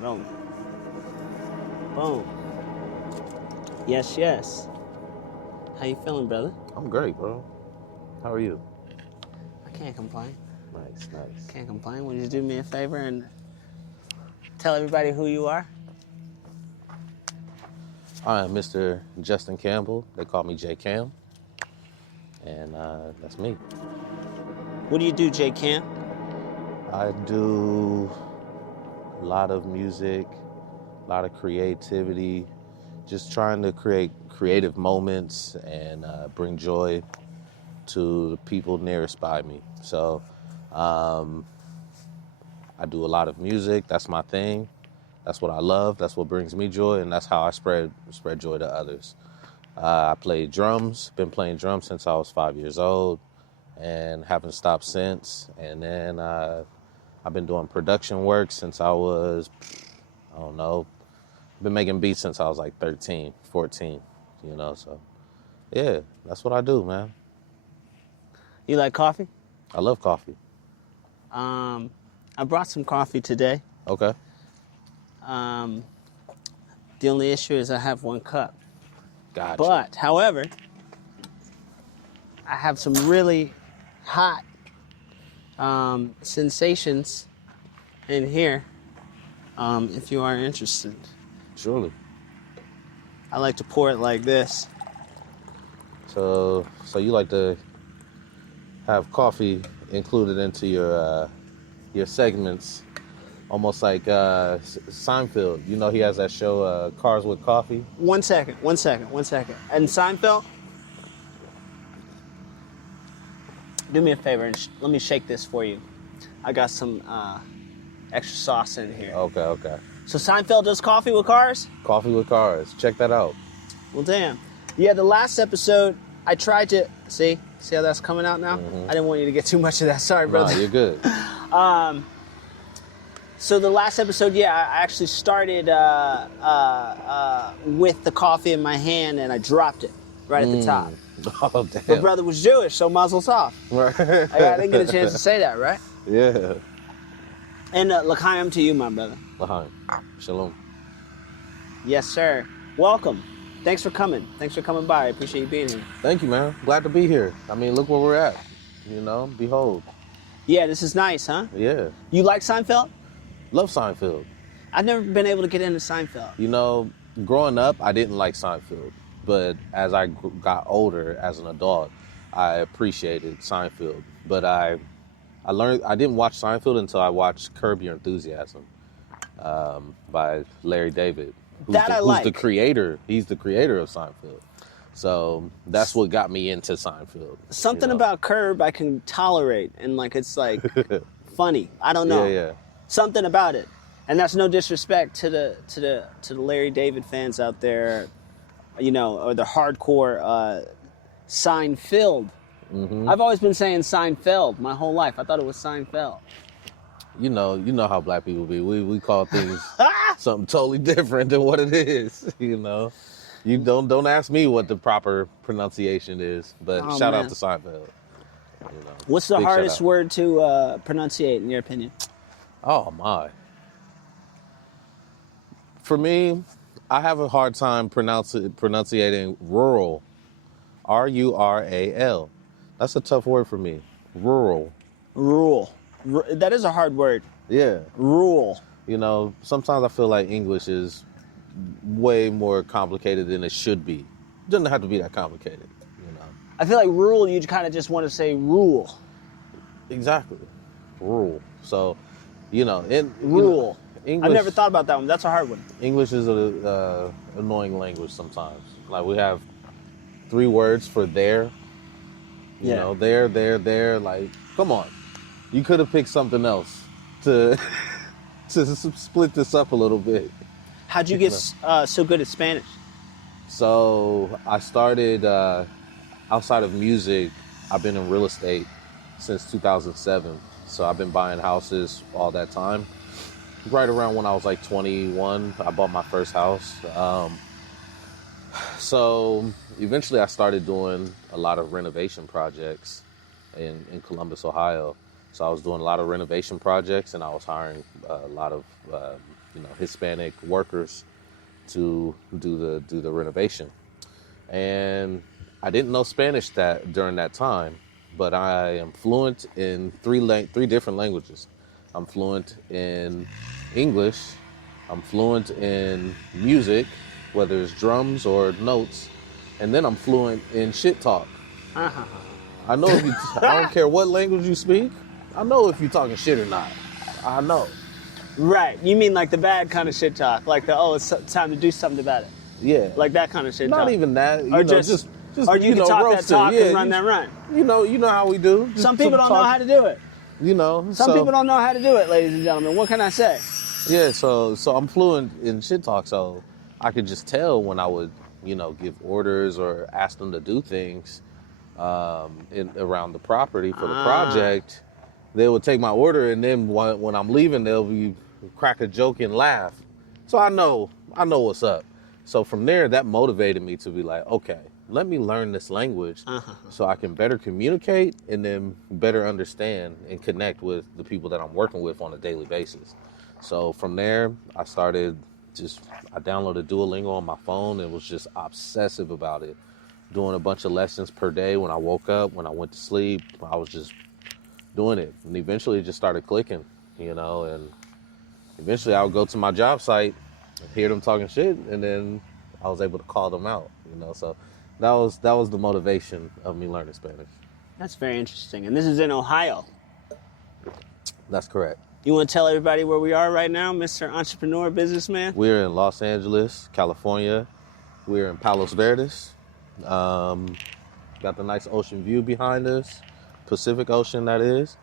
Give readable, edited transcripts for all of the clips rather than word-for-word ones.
Rolling. Boom. Yes, yes. How you feeling, brother? I'm great, bro. How are you? I can't complain. Nice. Can't complain. Would you do me a favor and tell everybody who you are? I am Mr. Justin Campbell. They call me J Cam. And that's me. What do you do, J Cam? I do a lot of music, a lot of creativity, just trying to create creative moments and bring joy to the people nearest by me. So I do a lot of music. That's my thing. That's what I love. That's what brings me joy, and that's how I spread joy to others. I play drums. Been playing drums since I was 5 years old, and haven't stopped since. And then I've been doing production work since I was, I don't know, been making beats since I was like 13, 14, you know, so yeah, that's what I do, man. You like coffee? I love coffee. I brought some coffee today. Okay. The only issue is I have one cup. Gotcha. But, however, I have some really hot sensations in here, if you are interested. Surely. I like to pour it like this. So you like to have coffee included into your segments, almost like Seinfeld. You know, he has that show, Cars with Coffee. One second. And Seinfeld, do me a favor and let me shake this for you. I got some extra sauce in here. Okay. So Seinfeld does coffee with cars? Coffee with Cars. Check that out. Well, damn. Yeah, the last episode, I tried to... See how that's coming out now? Mm-hmm. I didn't want you to get too much of that. Sorry, brother. Nah, you're good. So the last episode, yeah, I actually started with the coffee in my hand, and I dropped it right at the top. Oh, damn. My brother was Jewish, so mazel tov. Right. I didn't get a chance to say that, right? Yeah. And l'chaim to you, my brother. L'chaim. Shalom. Yes, sir. Welcome. Thanks for coming. Thanks for coming by. I appreciate you being here. Thank you, man. Glad to be here. I mean, look where we're at. You know, behold. Yeah, this is nice, huh? Yeah. You like Seinfeld? Love Seinfeld. I've never been able to get into Seinfeld. You know, growing up, I didn't like Seinfeld. But as I got older, as an adult, I appreciated Seinfeld. But I didn't watch Seinfeld until I watched Curb Your Enthusiasm by Larry David. Who's the creator. He's the creator of Seinfeld. So that's what got me into Seinfeld. Something about Curb I can tolerate, and like it's like funny. I don't know. Yeah. Something about it, and that's no disrespect to the Larry David fans out there, you know, or the hardcore Seinfeld. Mm-hmm. I've always been saying Seinfeld my whole life. I thought it was Seinfeld. You know how black people be. We call things something totally different than what it is. You know, you don't ask me what the proper pronunciation is. But shout out to Seinfeld. You know, what's the hardest word to pronunciate in your opinion? Oh my! For me, I have a hard time pronunciating rural. RURAL. That's a tough word for me. Rural. That is a hard word. Yeah. Rule. You know, sometimes I feel like English is way more complicated than it should be. It doesn't have to be that complicated, you know. I feel like rule, you kind of just want to say rule. Exactly. Rule. So, you know, rule. English, I've never thought about that one. That's a hard one. English is a annoying language sometimes. Like we have 3 words for there. You know, there. Like, come on. You could have picked something else to split this up a little bit. How'd you get so good at Spanish? So I started outside of music. I've been in real estate since 2007. So I've been buying houses all that time. Right around when I was like 21, I bought my first house. So eventually I started doing a lot of renovation projects in Columbus, Ohio. So I was doing a lot of renovation projects, and I was hiring a lot of Hispanic workers to do the renovation. And I didn't know Spanish during that time, but I am fluent in three different languages. I'm fluent in English. I'm fluent in music, whether it's drums or notes, and then I'm fluent in shit talk. Uh-huh. I know I don't care what language you speak. I know if you're talking shit or not. I know. Right. You mean like the bad kind of shit talk, like it's time to do something about it. Yeah. Like that kind of shit talk. Not even that. Or just or you can talk that talk and run that run. You know how we do. Some people don't know how to do it. Some people don't know how to do it, ladies and gentlemen. What can I say? Yeah, so I'm fluent in shit talk, so I could just tell when I would, give orders or ask them to do things around the property for the project. They would take my order, and then when I'm leaving, they'll be crack a joke and laugh. So I know what's up. So from there, that motivated me to be like, okay, let me learn this language so I can better communicate and then better understand and connect with the people that I'm working with on a daily basis. So from there, I downloaded Duolingo on my phone and was just obsessive about it. Doing a bunch of lessons per day when I woke up, when I went to sleep, I was just doing it. And eventually it just started clicking, and eventually I would go to my job site and hear them talking shit, and then I was able to call them out, so that was the motivation of me learning Spanish. That's very interesting. And this is in Ohio. That's correct. You want to tell everybody where we are right now, Mr. Entrepreneur Businessman? We're in Los Angeles, California. We're in Palos Verdes. Got the nice ocean view behind us, Pacific Ocean, that is.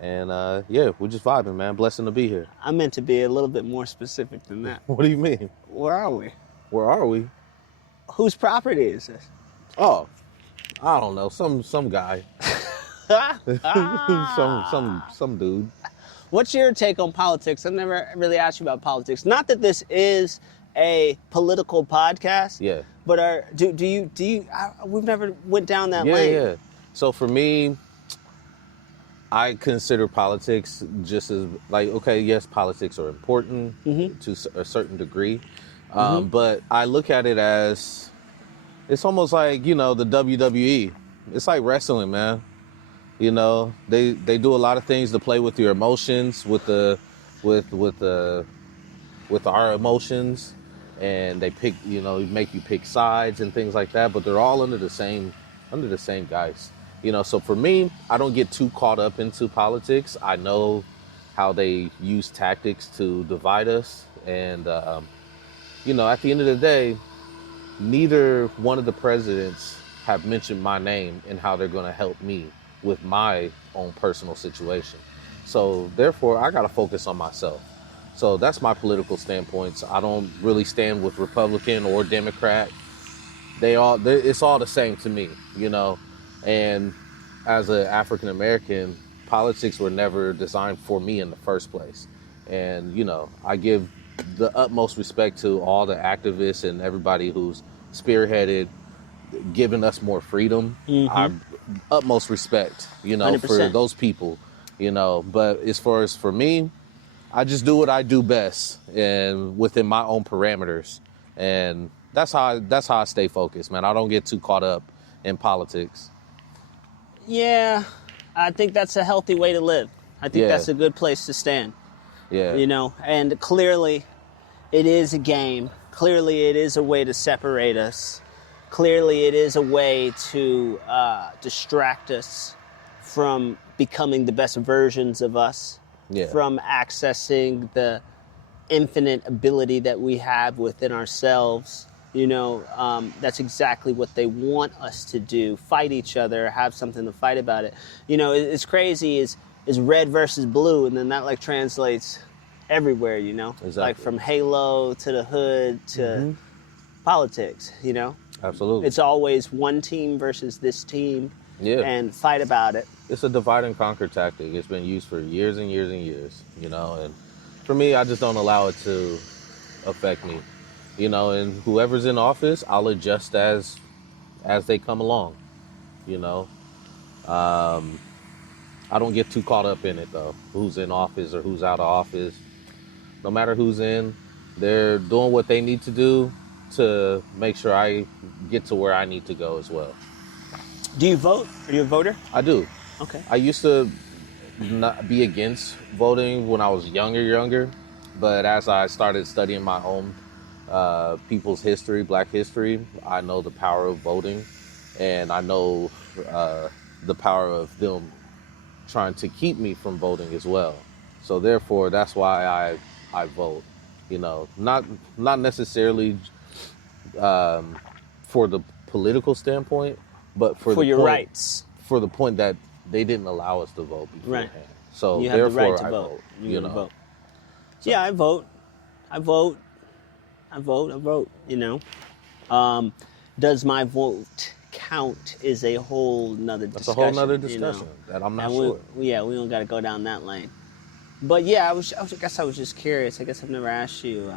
And we're just vibing, man. Blessing to be here. I meant to be a little bit more specific than that. What do you mean? Where are we? Where are we? Whose property is this? Oh, I don't know. Some guy. some dude. What's your take on politics? I've never really asked you about politics. Not that this is a political podcast. Yeah. But do you? We've never went down that lane. Yeah. So for me, I consider politics just as like, okay, yes, politics are important to a certain degree, but I look at it as it's almost like the WWE. It's like wrestling, man. They do a lot of things to play with your emotions, with our emotions, and they pick, make you pick sides and things like that. But they're all under the same guys. So for me, I don't get too caught up into politics. I know how they use tactics to divide us, and at the end of the day, neither one of the presidents have mentioned my name and how they're going to help me with my own personal situation. So therefore, I got to focus on myself. So that's my political standpoints. I don't really stand with Republican or Democrat. It's all the same to me, And as an African American, politics were never designed for me in the first place. And, I give the utmost respect to all the activists and everybody who's spearheaded giving us more freedom. Utmost respect, 100%. for those people, But as far as for me, I just do what I do best and within my own parameters. And that's how I stay focused, man. I don't get too caught up in politics. Yeah, I think that's a healthy way to live. I think that's a good place to stand. Yeah. And clearly it is a game. Clearly it is a way to separate us. Clearly it is a way to distract us from becoming the best versions of us, from accessing the infinite ability that we have within ourselves. That's exactly what they want us to do. Fight each other, have something to fight about it. It's crazy is red versus blue, and then that translates everywhere, Exactly. Like from Halo to the hood to politics, Absolutely. It's always one team versus this team and fight about it. It's a divide and conquer tactic. It's been used for years and years and years, and for me, I just don't allow it to affect me. And whoever's in office, I'll adjust as they come along, I don't get too caught up in it, though, who's in office or who's out of office. No matter who's in, They're doing what they need to do to make sure I get to where I need to go as well. Do you vote? Are you a voter? I do. Okay. I used to not be against voting when I was younger, but as I started studying my own people's history, Black history, I know the power of voting, and I know the power of them trying to keep me from voting as well. So therefore, that's why I vote. You know, not necessarily for the political standpoint, but for your rights. For the point that they didn't allow us to vote beforehand. Right. So you have therefore, the right to I vote. vote. You know. Vote. So. Yeah, I vote. You know, does my vote count? Is a whole nother discussion. That's a whole nother discussion, you know? that I'm not sure. We don't got to go down that lane. But yeah, I guess I was just curious. I guess I've never asked you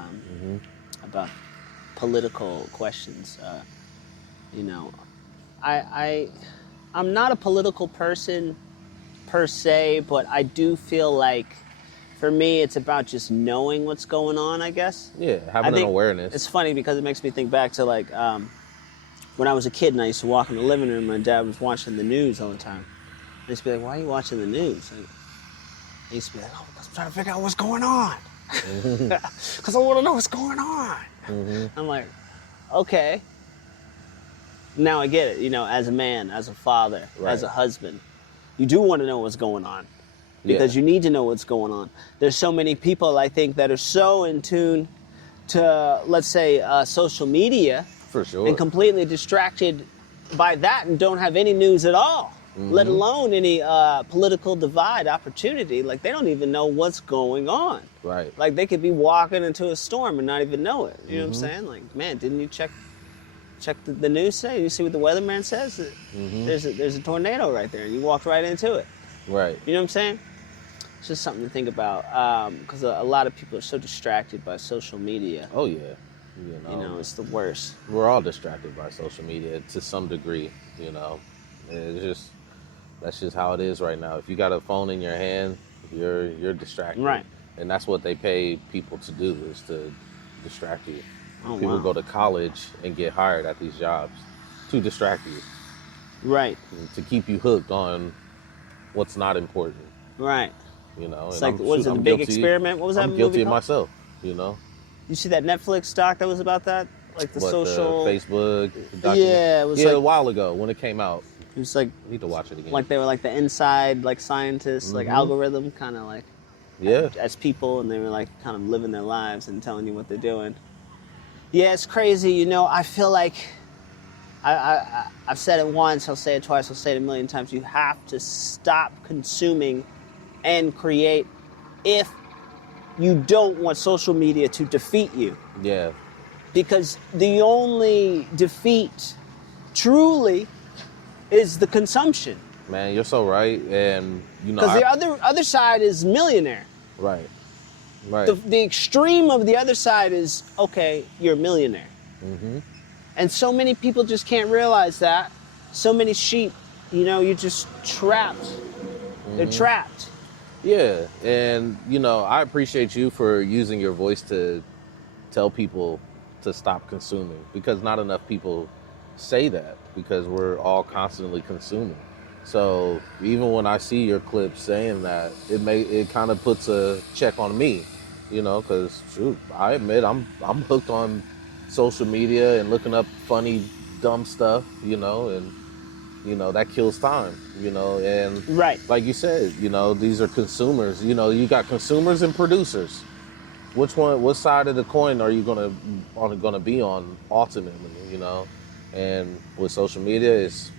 about political questions. You know, I'm not a political person per se, but I do feel like for me it's about just knowing what's going on, I guess. Yeah, having an awareness. It's funny because it makes me think back to like when I was a kid and I used to walk in the living room, my dad was watching the news all the time. I used to be like, why are you watching the news? I used to be like, oh, because I'm trying to figure out what's going on. Because I want to know what's going on. Mm-hmm. I'm like, okay. Now I get it, you know, as a man, as a father, as a husband. You do want to know what's going on because you need to know what's going on. There's so many people, I think, that are so in tune to, let's say, social media. For sure. And completely distracted by that and don't have any news at all, let alone any political divide opportunity. Like, they don't even know what's going on. Right. Like, they could be walking into a storm and not even know it. You know what I'm saying? Like, man, didn't you check the news today? You see what the weatherman says? There's a tornado right there, and you walked right into it. Right. You know what I'm saying? It's just something to think about because a lot of people are so distracted by social media. Oh, yeah. You know, it's the worst. We're all distracted by social media to some degree, you know. That's just how it is right now. If you got a phone in your hand, you're distracted. Right. And that's what they pay people to do, is to distract you. Oh, People wow. go to college and get hired at these jobs to distract you. Right. To keep you hooked on what's not important. Right. You know. It's and like, was it the Big Experiment? What was that I'm movie guilty of called? myself, you know. You see that Netflix doc that was about that? Like the social... Facebook document? Yeah, it was like... a while ago when it came out. It was like... I need to watch it again. Like they were like the inside, like scientists, like algorithm, kind of like... Yeah. As people, and they were like kind of living their lives and telling you what they're doing. Yeah, it's crazy. You know, I feel like... I've said it once, I'll say it twice, I'll say it a million times. You have to stop consuming and create if you don't want social media to defeat you. Yeah. Because the only defeat truly is the consumption. Man, you're so right. And, you know... Because the other side is millionaire. Right. Right. The extreme of the other side is, okay, you're a millionaire. Mm-hmm. And so many people just can't realize that. So many sheep, you know, you're just trapped. Mm-hmm. They're trapped. Yeah, and, you know, I appreciate you for using your voice to tell people to stop consuming, because not enough people say that, because we're all constantly consuming. So even when I see your clips saying that, it kind of puts a check on me, you know, because, shoot, I admit I'm hooked on social media and looking up funny, dumb stuff, you know, and, you know, that kills time, you know, and right. Like you said, you know, these are consumers, you know, you got consumers and producers. What side of the coin are you gonna be on ultimately, you know? And with social media, it's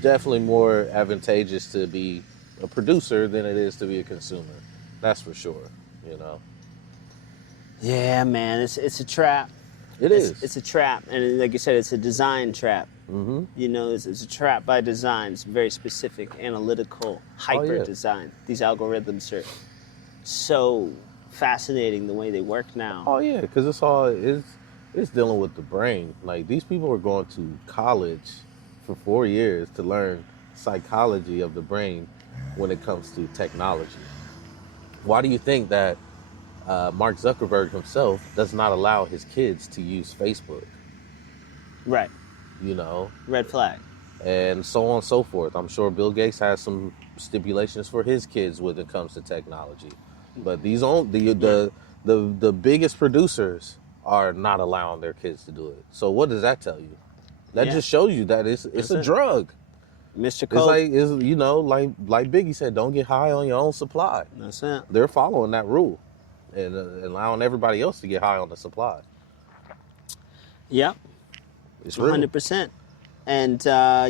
definitely more advantageous to be a producer than it is to be a consumer. That's for sure, you know? Yeah, man, it's a trap. It's a trap, and like you said, it's a design trap. Mm-hmm. You know, it's a trap by design. It's very specific, analytical, hyper design. These algorithms are so fascinating the way they work now. Oh yeah, because it's dealing with the brain. Like, these people are going to college for 4 years to learn psychology of the brain when it comes to technology. Why do you think that Mark Zuckerberg himself does not allow his kids to use Facebook. Right. You know, Red flag. and so on and so forth. I'm sure Bill Gates has some stipulations for his kids when it comes to technology, but the biggest producers are not allowing their kids to do it. So what does that tell you? That just shows you that it's a drug. Mr. Coke. It's like Biggie said, don't get high on your own supply. That's it. They're following that rule and allowing everybody else to get high on the supply. Yep. It's real. 100%. And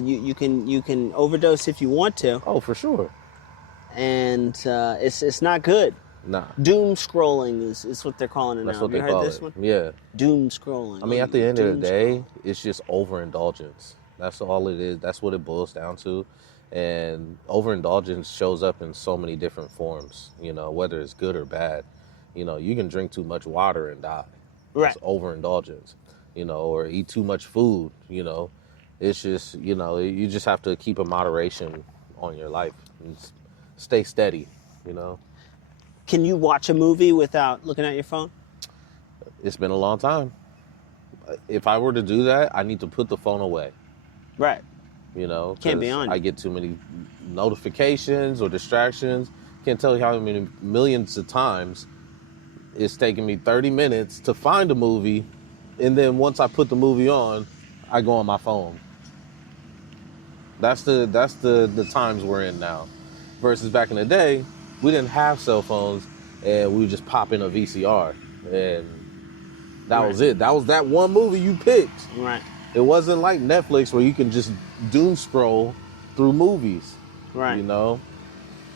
you can overdose if you want to. Oh, for sure. And it's not good. Nah. Doom scrolling is what they're calling it now. That's what Have they you call heard this it. one? Yeah. Doom scrolling. I mean, at the end of the day, it's just overindulgence. That's all it is. That's what it boils down to. And overindulgence shows up in so many different forms, you know, whether it's good or bad. You know, you can drink too much water and die. Right. It's overindulgence, you know, or eat too much food, you know. It's just, you know, you just have to keep a moderation on your life and stay steady, you know. Can you watch a movie without looking at your phone? It's been a long time. If I were to do that, I need to put the phone away. Right. You know, Can't be on. I get too many notifications or distractions. Can't tell you how many millions of times it's taken me 30 minutes to find a movie, and then once I put the movie on, I go on my phone. That's the times we're in now. Versus back in the day, we didn't have cell phones, and we would just pop in a VCR, and that was it. That was that one movie you picked. Right. It wasn't like Netflix where you can just doom scroll through movies. Right. You know?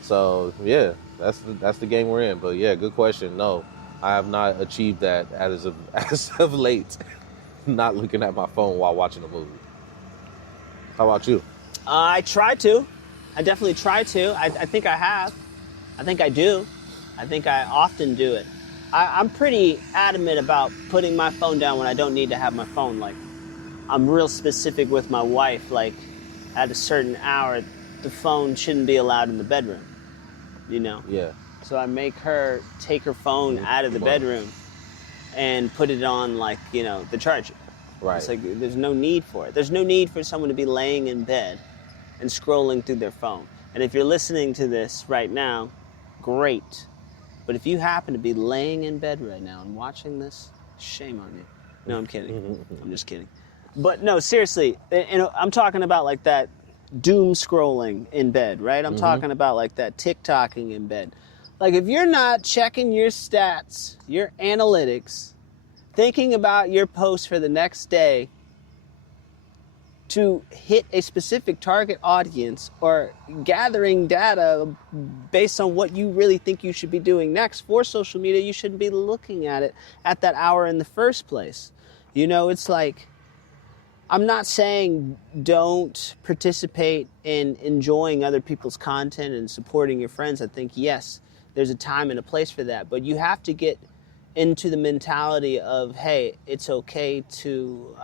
So, yeah, that's the game we're in. But, yeah, good question. No, I have not achieved that as of late, not looking at my phone while watching a movie. How about you? I try to. I definitely try to. I think I have. I think I do. I think I often do it. I'm pretty adamant about putting my phone down when I don't need to have my phone. Like, I'm real specific with my wife. Like, at a certain hour, the phone shouldn't be allowed in the bedroom. You know? Yeah. So I make her take her phone out of the bedroom and put it on, like, you know, the charger. Right. It's like, there's no need for it. There's no need for someone to be laying in bed and scrolling through their phone. And if you're listening to this right now, great. But if you happen to be laying in bed right now and watching this, shame on you. No, I'm kidding. I'm just kidding. But no, seriously, you know, I'm talking about like that doom scrolling in bed, right? I'm talking about like that TikToking in bed. Like, if you're not checking your stats, your analytics, thinking about your post for the next day to hit a specific target audience or gathering data based on what you really think you should be doing next for social media, you shouldn't be looking at it at that hour in the first place. You know, it's like, I'm not saying don't participate in enjoying other people's content and supporting your friends. I think, yes, there's a time and a place for that, but you have to get into the mentality of, hey, it's okay to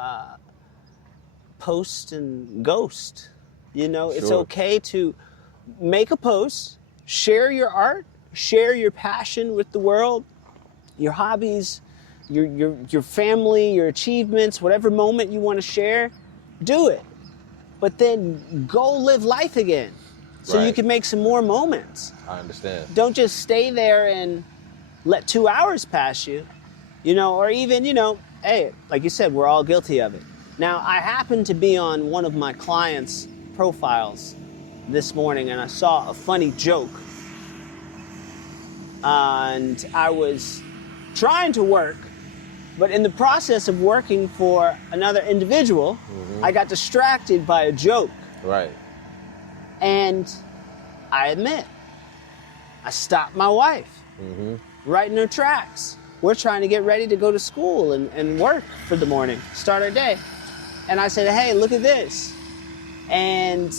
post and ghost. You know, it's okay to make a post, share your art, share your passion with the world, your hobbies, your family, your achievements, whatever moment you want to share, do it. But then go live life again so you can make some more moments. I understand. Don't just stay there and let 2 hours pass you, you know, or even, you know, hey, like you said, we're all guilty of it. Now, I happened to be on one of my clients' profiles this morning and I saw a funny joke. And I was trying to work, but in the process of working for another individual, I got distracted by a joke. Right. And I admit, I stopped my wife right in her tracks. We're trying to get ready to go to school and work for the morning, start our day. And I said, hey, look at this. And,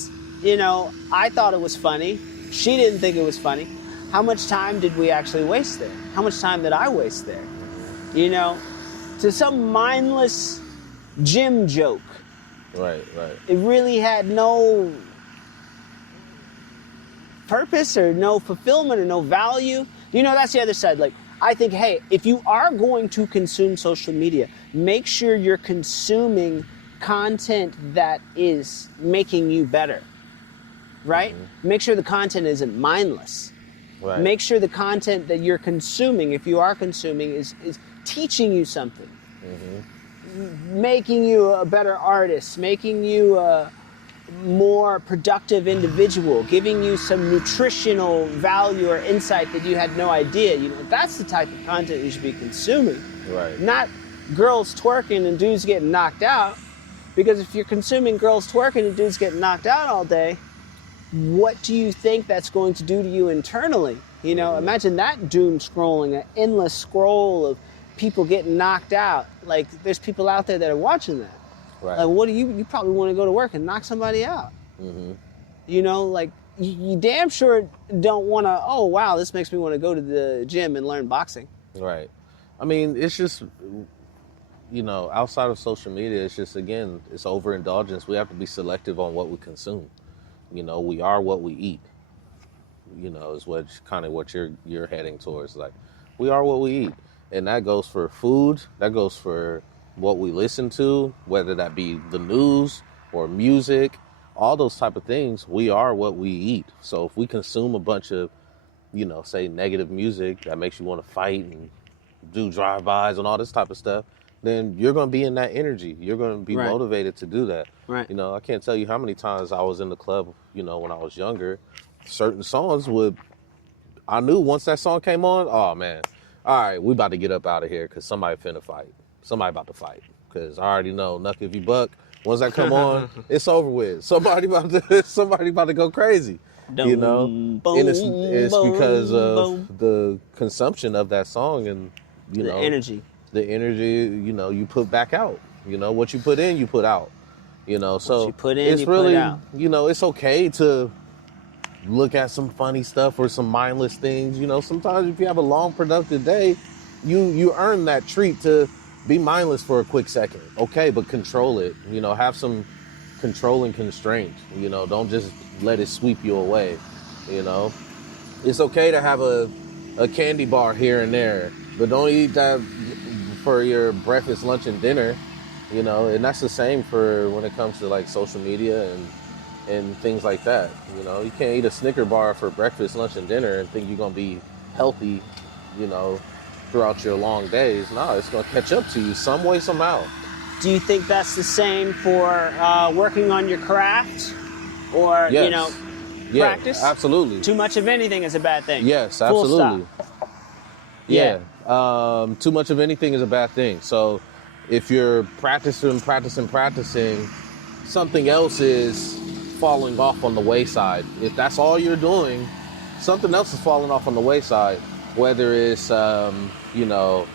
you know, I thought it was funny. She didn't think it was funny. How much time did we actually waste there? How much time did I waste there? You know, to some mindless gym joke. Right. It really had no purpose or no fulfillment or no value. You know, that's the other side. Like, I think, hey, if you are going to consume social media, make sure you're consuming content that is making you better, right? Make sure the content isn't mindless. Right. Make sure the content that you're consuming, if you are consuming, is teaching you something, making you a better artist, making you a more productive individual, giving you some nutritional value or insight that you had no idea. You know, that's the type of content you should be consuming. Right. Not girls twerking and dudes getting knocked out. Because if you're consuming girls twerking and dudes getting knocked out all day, what do you think that's going to do to you internally? You know, imagine that doom scrolling, an endless scroll of people getting knocked out. Like, there's people out there that are watching that. Right. Like, what do you probably want to go to work and knock somebody out. You know, like, you damn sure don't want to, oh, wow, this makes me want to go to the gym and learn boxing. Right. I mean, it's just, you know, outside of social media, it's just, again, it's overindulgence. We have to be selective on what we consume. You know, we are what we eat. You know, is what kind of what you're heading towards. Like, we are what we eat, and that goes for food. That goes for what we listen to, whether that be the news or music, all those type of things. We are what we eat. So if we consume a bunch of, you know, say negative music that makes you want to fight and do drive-bys and all this type of stuff, then you're going to be in that energy. You're going to be motivated to do that. Right. You know, I can't tell you how many times I was in the club, you know, when I was younger, certain songs I knew once that song came on, oh man, all right, we about to get up out of here because somebody finna fight. Somebody about to fight. Because I already know, knuck if you buck, once that come on, it's over with. Somebody about to go crazy. You know? And it's because of the consumption of that song and, you know. The energy, you know, you put back out. You know, what you put in, you put out. You know, so you put in, it's you really, put out. You know, it's okay to look at some funny stuff or some mindless things. You know, sometimes if you have a long, productive day, you earn that treat to be mindless for a quick second. Okay, but control it. You know, have some control and constraint. You know, don't just let it sweep you away. You know, it's okay to have a candy bar here and there, but don't eat that for your breakfast, lunch, and dinner, you know, and that's the same for when it comes to like social media and things like that. You know, you can't eat a Snicker bar for breakfast, lunch, and dinner and think you're going to be healthy, you know, throughout your long days. No, it's going to catch up to you some way, somehow. Do you think that's the same for working on your craft or, Yes. you know, practice? Absolutely. Too much of anything is a bad thing. Yes, Full absolutely. stop. Yeah. Too much of anything is a bad thing. So if you're practicing, something else is falling off on the wayside. If that's all you're doing, something else is falling off on the wayside, whether it's, you know,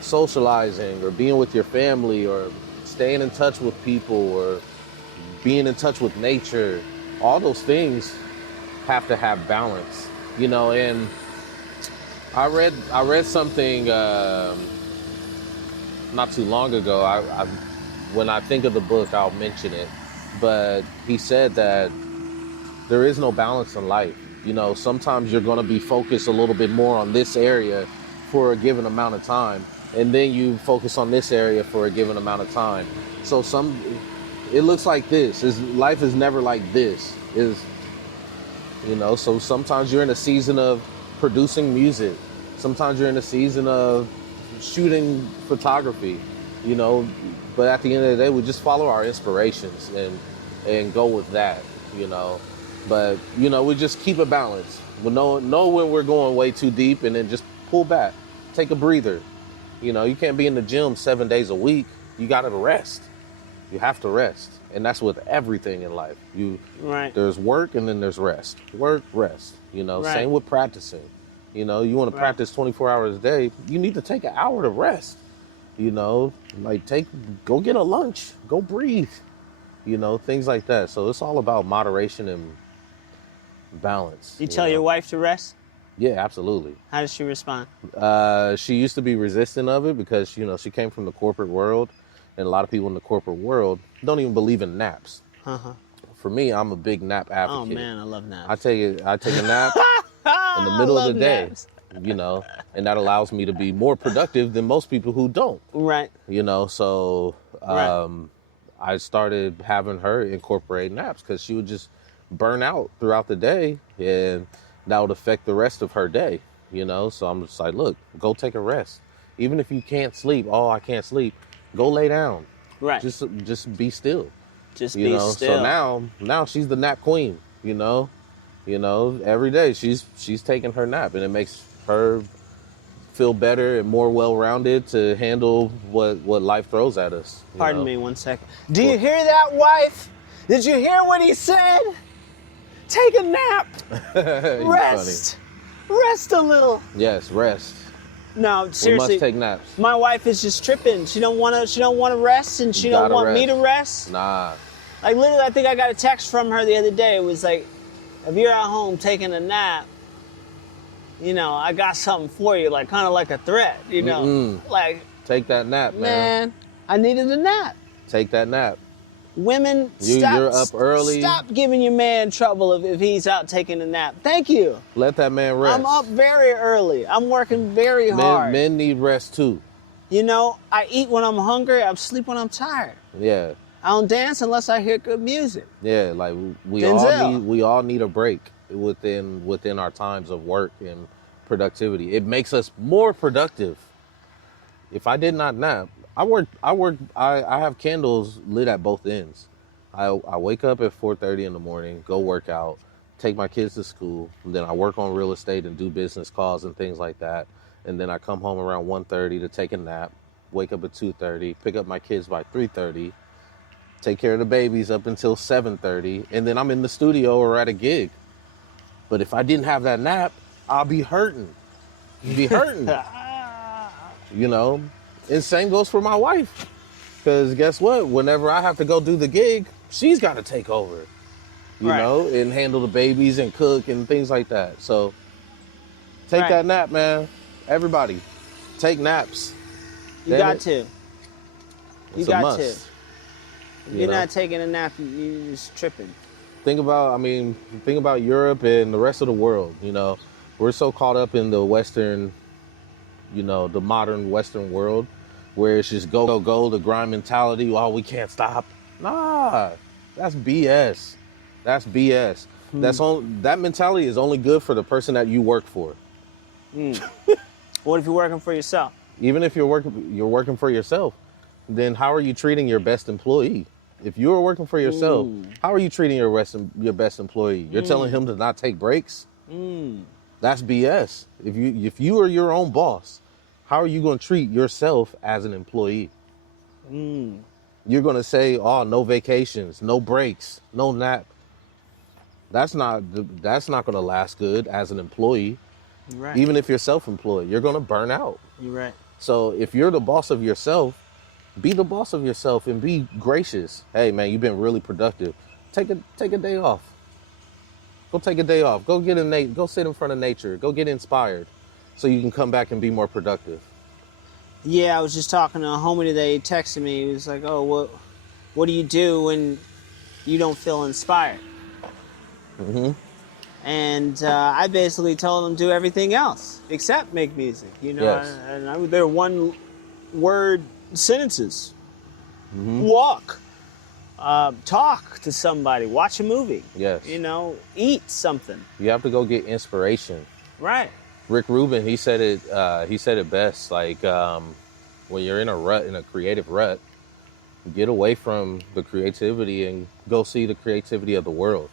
socializing or being with your family or staying in touch with people or being in touch with nature. All those things have to have balance, you know, and I read something not too long ago. When I think of the book, I'll mention it. But he said that there is no balance in life. You know, sometimes you're going to be focused a little bit more on this area for a given amount of time, and then you focus on this area for a given amount of time. So it looks like this. Life is never like this. You know, so sometimes you're in a season of producing music. Sometimes you're in a season of shooting photography, you know, but at the end of the day, we just follow our inspirations and go with that, you know. But, you know, we just keep a balance. We know when we're going way too deep and then just pull back, take a breather. You know, you can't be in the gym 7 days a week. You got to rest. You have to rest. And that's with everything in life. There's work and then there's rest. Work, rest. You know, same with practicing. You know, you want to practice 24 hours a day, you need to take an hour to rest. You know, like go get a lunch, go breathe. You know, things like that. So it's all about moderation and balance. You tell your wife to rest? Yeah, absolutely. How does she respond? She used to be resistant of it because, you know, she came from the corporate world, and a lot of people in the corporate world don't even believe in naps. For me, I'm a big nap advocate. Oh man, I love naps. I take a nap in the middle of the day. Naps. you know, and that allows me to be more productive than most people who don't. Right. You know, so I started having her incorporate naps because she would just burn out throughout the day, and that would affect the rest of her day, you know? So I'm just like, look, go take a rest. Even if you can't sleep, I can't sleep, go lay down. Right. Just be still. Just you be know? still. So now she's the nap queen, you know? You know, every day she's taking her nap, and it makes her feel better and more well-rounded to handle what life throws at us. Pardon me 1 second. Do you hear that, wife? Did you hear what he said? Take a nap. Rest. Funny. Rest a little. Yes, rest. No, seriously. We must take naps. My wife is just tripping. She don't want to rest, and she don't want me to rest. Nah. Like, literally, I think I got a text from her the other day. It was like, if you're at home taking a nap, you know, I got something for you, like kind of like a threat, you know. Like, take that nap, man. I needed a nap. Take that nap. Women, you're up early. Stop giving your man trouble if he's out taking a nap. Thank you. Let that man rest. I'm up very early. I'm working very hard. Men need rest too. You know, I eat when I'm hungry. I sleep when I'm tired. Yeah. I don't dance unless I hear good music. Yeah, like we all need a break within our times of work and productivity. It makes us more productive. If I did not nap, I have candles lit at both ends. I wake up at 4:30 in the morning, go work out, take my kids to school, and then I work on real estate and do business calls and things like that. And then I come home around 1:30 to take a nap, wake up at 2:30, pick up my kids by 3:30, take care of the babies up until 7:30, and then I'm in the studio or at a gig. But if I didn't have that nap, I'll be hurting. You know? And same goes for my wife. Because guess what? Whenever I have to go do the gig, she's got to take over. You know? And handle the babies and cook and things like that. So take that nap, man. Everybody, take naps. You got to. You got to. If you're not taking a nap, you're just tripping. Think about Europe and the rest of the world. You know, we're so caught up in the Western, you know, the modern Western world, where it's just go, the grind mentality. Oh, we can't stop. Nah, that's BS. That's BS. That mentality is only good for the person that you work for. What if you're working for yourself? Even if you're working for yourself, then how are you treating your best employee? If you're working for yourself, how are you treating your best employee? You're telling him to not take breaks? That's BS. If you are your own boss, how are you going to treat yourself as an employee? You're going to say, oh, no vacations, no breaks, no nap. That's not going to last good as an employee. Right. Even if you're self-employed, you're going to burn out. You're right. So if you're the boss of yourself, be the boss of yourself and be gracious. Hey, man, you've been really productive. Take a day off. Go take a day off. Go sit in front of nature. Go get inspired so you can come back and be more productive. Yeah, I was just talking to a homie today. He texted me. He was like, oh, what do you do when you don't feel inspired? And I basically told him do everything else except make music. You know, yes. They're one-word sentences. Walk. Talk to somebody. Watch a movie. Yes. You know, eat something. You have to go get inspiration. Right. Rick Rubin, he said it best. Like when you're in a creative rut, get away from the creativity and go see the creativity of the world.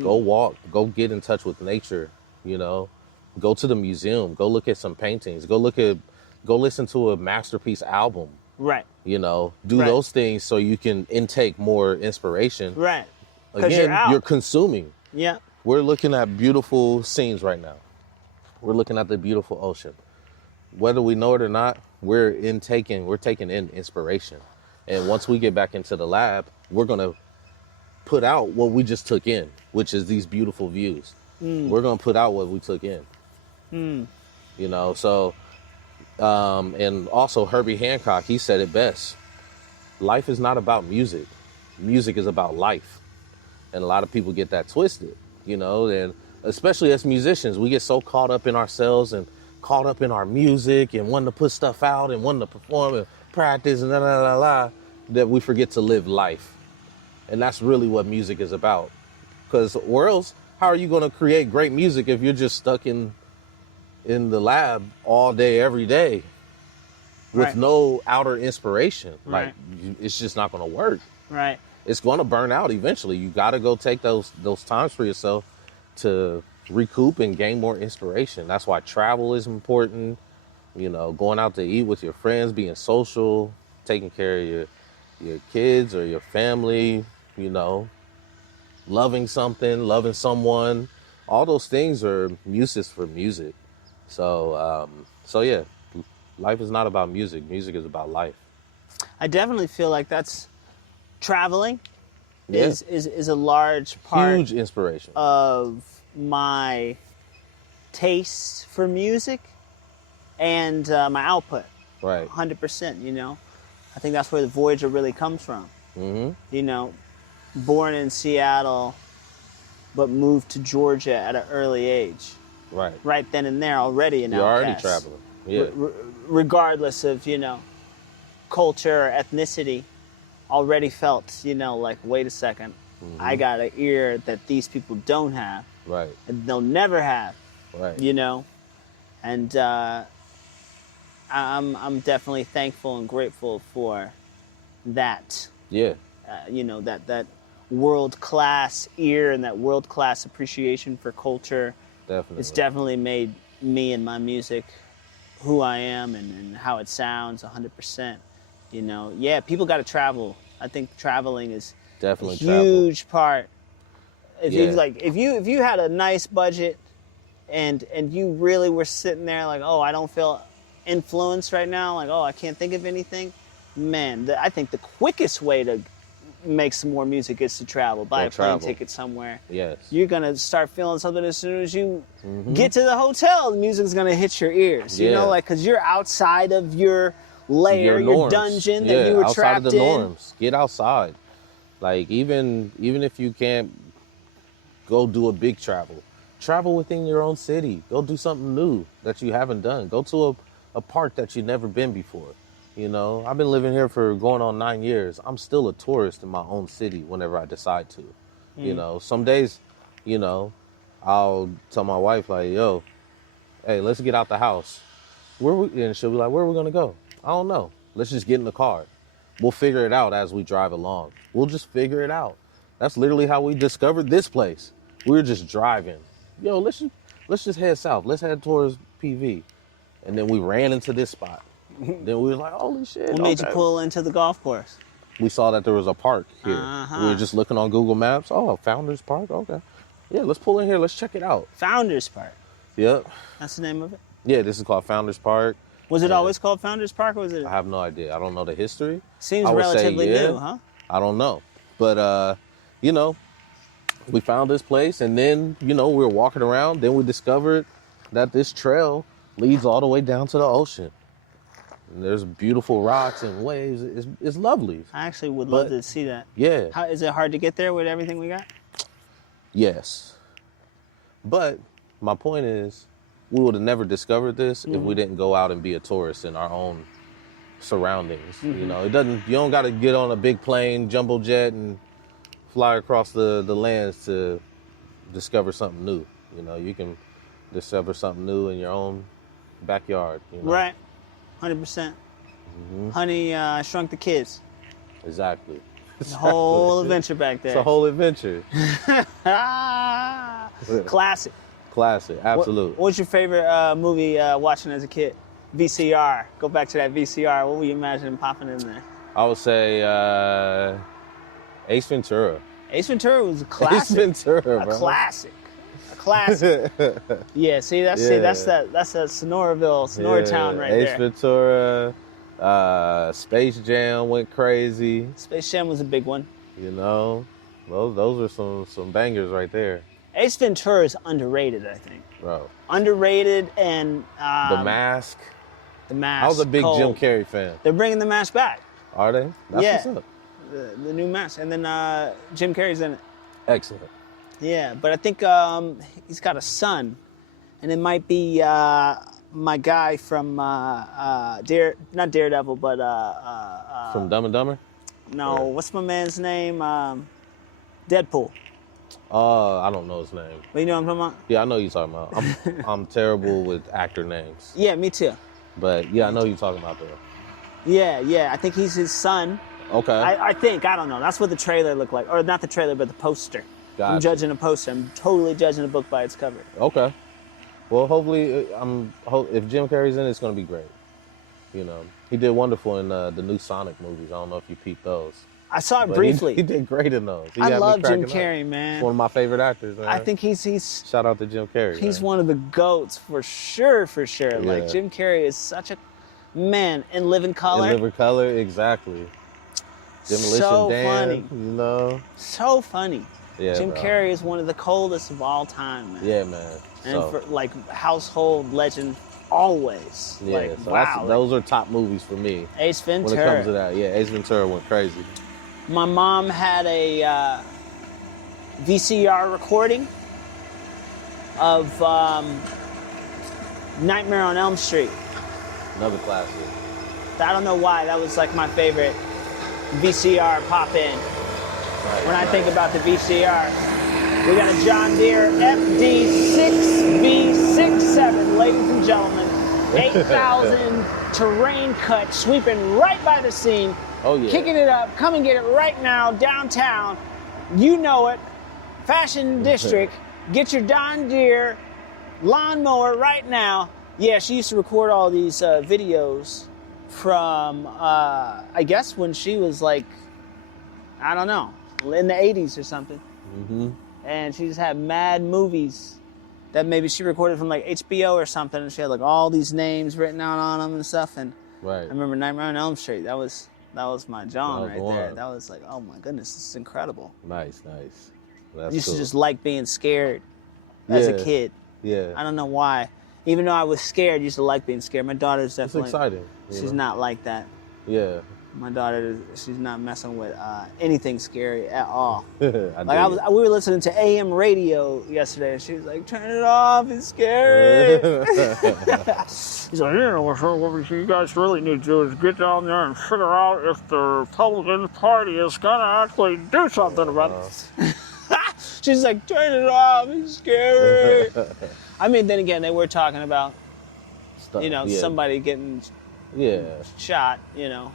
Go walk. Go get in touch with nature. You know, go to the museum. Go look at some paintings. Go listen to a masterpiece album. Right. You know, do those things so you can intake more inspiration. Right. Again, you're consuming. Yeah. We're looking at beautiful scenes right now. We're looking at the beautiful ocean. Whether we know it or not, we're taking in inspiration. And once we get back into the lab, we're going to put out what we just took in, which is these beautiful views. We're going to put out what we took in. You know, so, and also Herbie Hancock, he said it best. Life is not about music. Music is about life. And a lot of people get that twisted, you know, and especially as musicians, we get so caught up in ourselves and caught up in our music and wanting to put stuff out and wanting to perform and practice and that we forget to live life. And that's really what music is about. Because or else, how are you going to create great music if you're just stuck in the lab all day, every day with no outer inspiration? Right. Like, it's just not going to work. Right. It's going to burn out eventually. You got to go take those times for yourself to recoup and gain more inspiration. That's why travel is important. You know, going out to eat with your friends, being social, taking care of your kids or your family, you know, loving someone. All those things are muses for music. So yeah, life is not about music. Music is about life. I definitely feel like that's traveling is a large part. Huge inspiration of my taste for music and my output. Right. 100%, you know. I think that's where the Voyager really comes from. Mm-hmm. You know, born in Seattle, but moved to Georgia at an early age. Right. Right then and there, already an You're outcast. already traveling. Yeah. Regardless of, you know, culture or ethnicity, already felt, you know, like, wait a second, I got an ear that these people don't have. Right. And they'll never have. Right. You know? And I'm definitely thankful and grateful for that. Yeah. You know, that world-class ear and that world-class appreciation for culture. Definitely. It's definitely made me and my music who I am and how it sounds 100%. You know, yeah, people got to travel. I think traveling is definitely a huge part. If you had a nice budget and you really were sitting there like, oh, I don't feel influenced right now, like, oh, I can't think of anything, man, I think the quickest way to make some more music is to travel. Buy a plane ticket somewhere. Yes. You're going to start feeling something as soon as you get to the hotel. The music's going to hit your ears, you know, like, because you're outside of your lair, your dungeon that you were trapped in. Outside of the norms. Get outside. Like, even if you can't go do a big travel within your own city. Go do something new that you haven't done. Go to a park that you've never been before. You know, I've been living here for going on 9 years. I'm still a tourist in my own city whenever I decide to. You know, some days, you know, I'll tell my wife, like, yo, hey, let's get out the house. And she'll be like, where are we going to go? I don't know. Let's just get in the car. We'll figure it out as we drive along. We'll just figure it out. That's literally how we discovered this place. We were just driving. Yo, let's just head south. Let's head towards PV. And then we ran into this spot. Then we were like, holy shit. What made you pull into the golf course? We saw that there was a park here. We were just looking on Google Maps. Oh, Founders Park? Okay. Yeah, let's pull in here. Let's check it out. Founders Park. Yep. That's the name of it? Yeah, this is called Founders Park. Was it always called Founders Park, or was it? I have no idea. I don't know the history. Seems relatively new, huh? I don't know. But, you know, we found this place, and then, you know, we were walking around. Then we discovered that this trail leads all the way down to the ocean. And there's beautiful rocks and waves. It's lovely. I actually would love to see that. Yeah. How, is it hard to get there with everything we got? Yes. But my point is, we would have never discovered this if we didn't go out and be a tourist in our own surroundings. You know, you don't got to get on a big plane, jumbo jet, and fly across the lands to discover something new. You know, you can discover something new in your own backyard. You know? Right. 100%. Honey, Shrunk the Kids. Exactly. The whole adventure back there. It's a whole adventure. Classic. Classic, absolute. What's your favorite movie watching as a kid? VCR. Go back to that VCR. What were you imagining popping in there? I would say Ace Ventura. Ace Ventura was a classic. Ace Ventura, bro. A classic. Yeah, see that's that Sonoraville, Town right Ace there. Ventura, Space Jam went crazy. Space Jam was a big one. You know, those are some bangers right there. Ace Ventura is underrated, I think. Bro. Underrated and The Mask. The Mask. I was a big Jim Carrey fan. They're bringing The Mask back. Are they? That's what's up. The new Mask, and then Jim Carrey's in it. Excellent. Yeah, but I think he's got a son, and it might be my guy from not Daredevil, but From Dumb and Dumber? no, Or- what's my man's name? Deadpool. I don't know his name. But you know what I'm talking about? Yeah, I know you're talking about. I'm terrible with actor names. Yeah, me too. But yeah, I know you're talking about though. Yeah. I think he's his son. Okay. I think. I don't know. That's what the trailer looked like. Or not the trailer, but the poster. I'm Gotcha. judging a poster. I'm totally judging a book by its cover. Okay. Well, hopefully, if Jim Carrey's in it, it's going to be great. You know, he did wonderful in the new Sonic movies. I don't know if you peeped those. I saw it But briefly. He did great in those. He I had me love Jim cracking up. Carrey, man. He's one of my favorite actors, man. I think he's Shout out to Jim Carrey. he's man. one of the GOATs for sure. Yeah. Like Jim Carrey is such a man in Living Color. In Living Color, exactly. Demolition So Dan, funny. you know. So funny. Yeah, Jim bro. Carrey is one of the coldest of all time, man. Yeah, man. And So, for like household legend always. yeah, Like so wow. those are top movies for me. Ace When it Ventura. comes to that, yeah, Ace Ventura went crazy. My mom had a VCR recording of Nightmare on Elm Street. Another classic. I don't know why, that was like my favorite VCR pop-in. Right, When I right. think about the VCR, we got a John Deere FD6V67, ladies and gentlemen. 8,000 terrain cut, sweeping right by the scene. Oh, yeah. Kicking it up. Come and get it right now downtown. You know it. Fashion District. Get your John Deere lawnmower right now. Yeah, she used to record all these videos from, I guess, when she was like, I don't know, in the 80s or something. Mm-hmm. And she just had mad movies that maybe she recorded from like HBO or something. And she had like all these names written out on them and stuff. And Right. I remember Nightmare on Elm Street. That was my John That was right the there. one. That was like, oh my goodness, this is incredible. Nice. That's I used cool. to just like being scared as a Yeah. kid. Yeah. I don't know why. Even though I was scared, I used to like being scared. My daughter's It's definitely. exciting. you She's know? not like that. Yeah. My daughter, she's not messing with anything scary at all. We We were listening to AM radio yesterday, and she was like, "Turn it off, it's scary." He's like, "Yeah, what you guys really need to do is get down there and figure out if the Republican Party is gonna actually do something about it." She's like, "Turn it off, it's scary." I mean, then again, they were talking about, yeah. somebody getting Yeah. shot,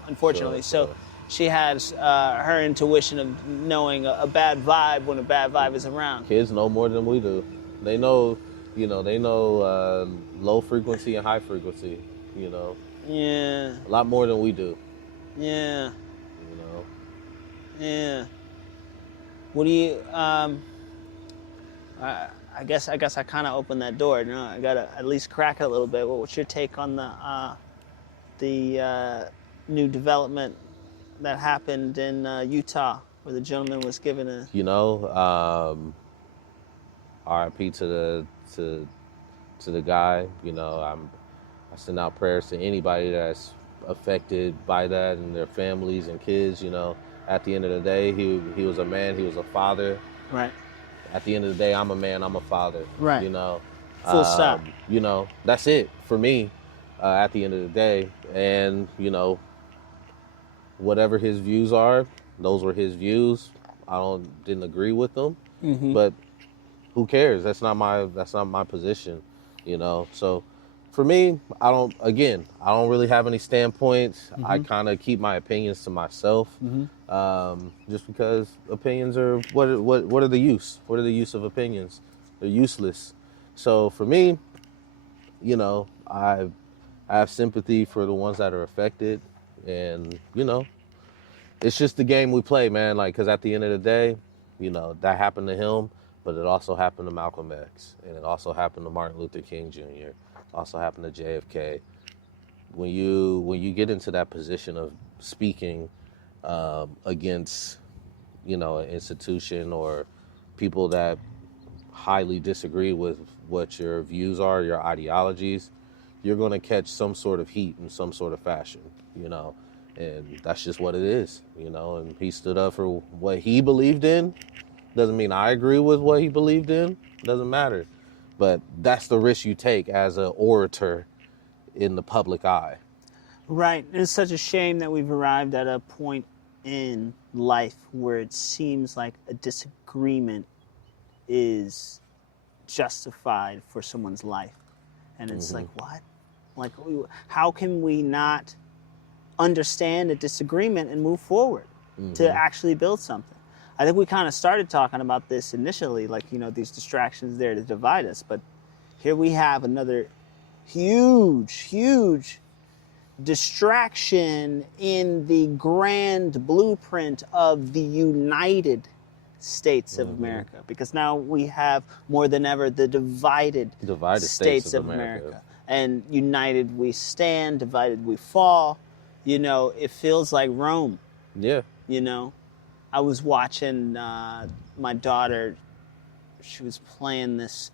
unfortunately. Sure. So she has her intuition of knowing a bad vibe when a bad vibe is around. Kids know more than we do. They know, low frequency and high frequency. Yeah, A lot more than we do. yeah, You know. yeah. What do you? I guess I kind of opened that door. I gotta at least crack it a little bit. What's your take on the new development that happened in Utah, where the gentleman was given a? RIP to the guy. I send out prayers to anybody that's affected by that and their families and kids. At the end of the day, he was a man. He was a father. Right. At the end of the day, I'm a man. I'm a father. Right. Full stop. That's it for me. At the end of the day, and whatever his views are, those were his views. I didn't agree with them, but who cares? That's not my position. So for me, I don't really have any standpoints. I kind of keep my opinions to myself, just because opinions are what are the use? What are the use of opinions? They're useless. So for me, I have sympathy for the ones that are affected, and it's just the game we play, man. Like, because at the end of the day, that happened to him, but it also happened to Malcolm X, and it also happened to Martin Luther King Jr. It also happened to JFK. When you get into that position of speaking against, an institution or people that highly disagree with what your views are, your ideologies, you're going to catch some sort of heat in some sort of fashion, and that's just what it is, and he stood up for what he believed in. Doesn't mean I agree with what he believed in. Doesn't matter. But that's the risk you take as an orator in the public eye. Right. It's such a shame that we've arrived at a point in life where it seems like a disagreement is justified for someone's life. And it's like, what? Like, how can we not understand a disagreement and move forward to actually build something? I think we kind of started talking about this initially, like, these distractions there to divide us. But here we have another huge distraction in the grand blueprint of the United States of America, because now we have more than ever the divided States of America. And united we stand, divided we fall. It feels like Rome. Yeah. I was watching my daughter. She was playing this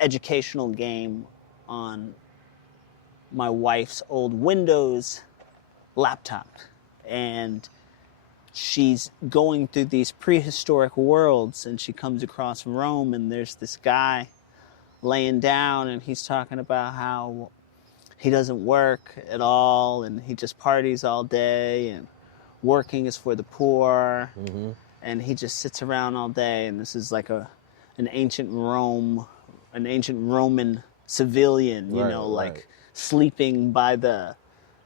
educational game on my wife's old Windows laptop, and she's going through these prehistoric worlds, and she comes across Rome, and there's this guy laying down, and he's talking about how he doesn't work at all, and he just parties all day, and working is for the poor, and he just sits around all day. And this is like an ancient Roman civilian, like sleeping by the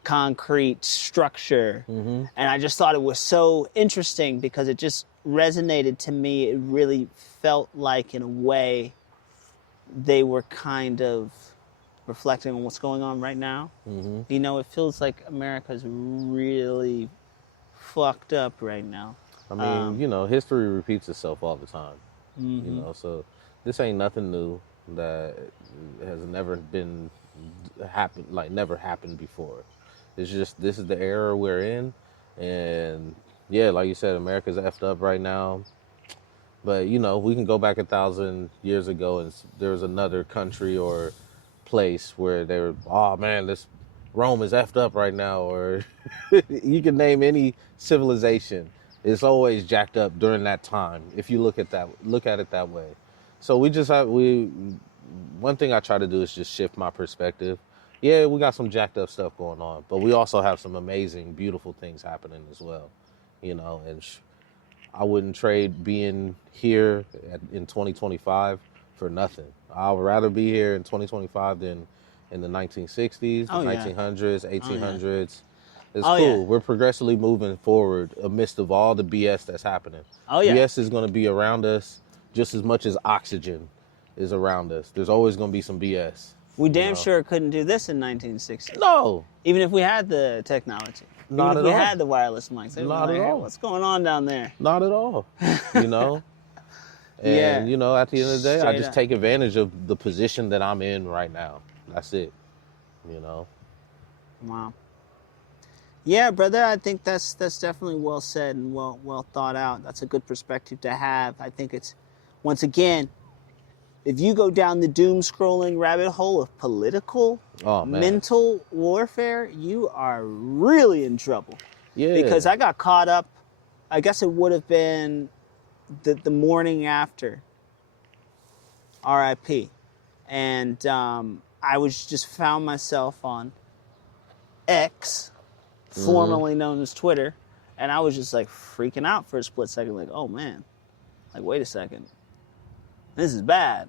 concrete structure. And I just thought it was so interesting because it just resonated to me. It really felt like, in a way, they were kind of reflecting on what's going on right now. It feels like America's really fucked up right now. I mean, history repeats itself all the time. So this ain't nothing new that has never happened before. It's just, this is the era we're in, and yeah, like you said, America's effed up right now. But we can go back 1,000 years ago, and there was another country or place where they were, oh man, this Rome is effed up right now, or you can name any civilization. It's always jacked up during that time, if you look at it that way. So one thing I try to do is just shift my perspective. Yeah, we got some jacked up stuff going on, but we also have some amazing, beautiful things happening as well. And I wouldn't trade being here in 2025 for nothing. I would rather be here in 2025 than in the 1960s, 1900s, 1800s. It's cool. Yeah. We're progressively moving forward amidst of all the BS that's happening. BS is going to be around us just as much as oxygen is around us. There's always going to be some BS. We damn sure couldn't do this in 1960. No. Even if we had the technology. Not at all. Even if we had the wireless mics. Not at all. What's going on down there? Not at all. And, at the end of the day, I just take advantage of the position that I'm in right now. That's it. Wow. Yeah, brother, I think that's definitely well said and well thought out. That's a good perspective to have. I think it's, once again, if you go down the doom scrolling rabbit hole of political, mental warfare, you are really in trouble. Yeah. Because I got caught up, I guess it would have been the morning after RIP. And I found myself on X, formerly known as Twitter, and I was just like freaking out for a split second, like, oh man, like, wait a second. This is bad.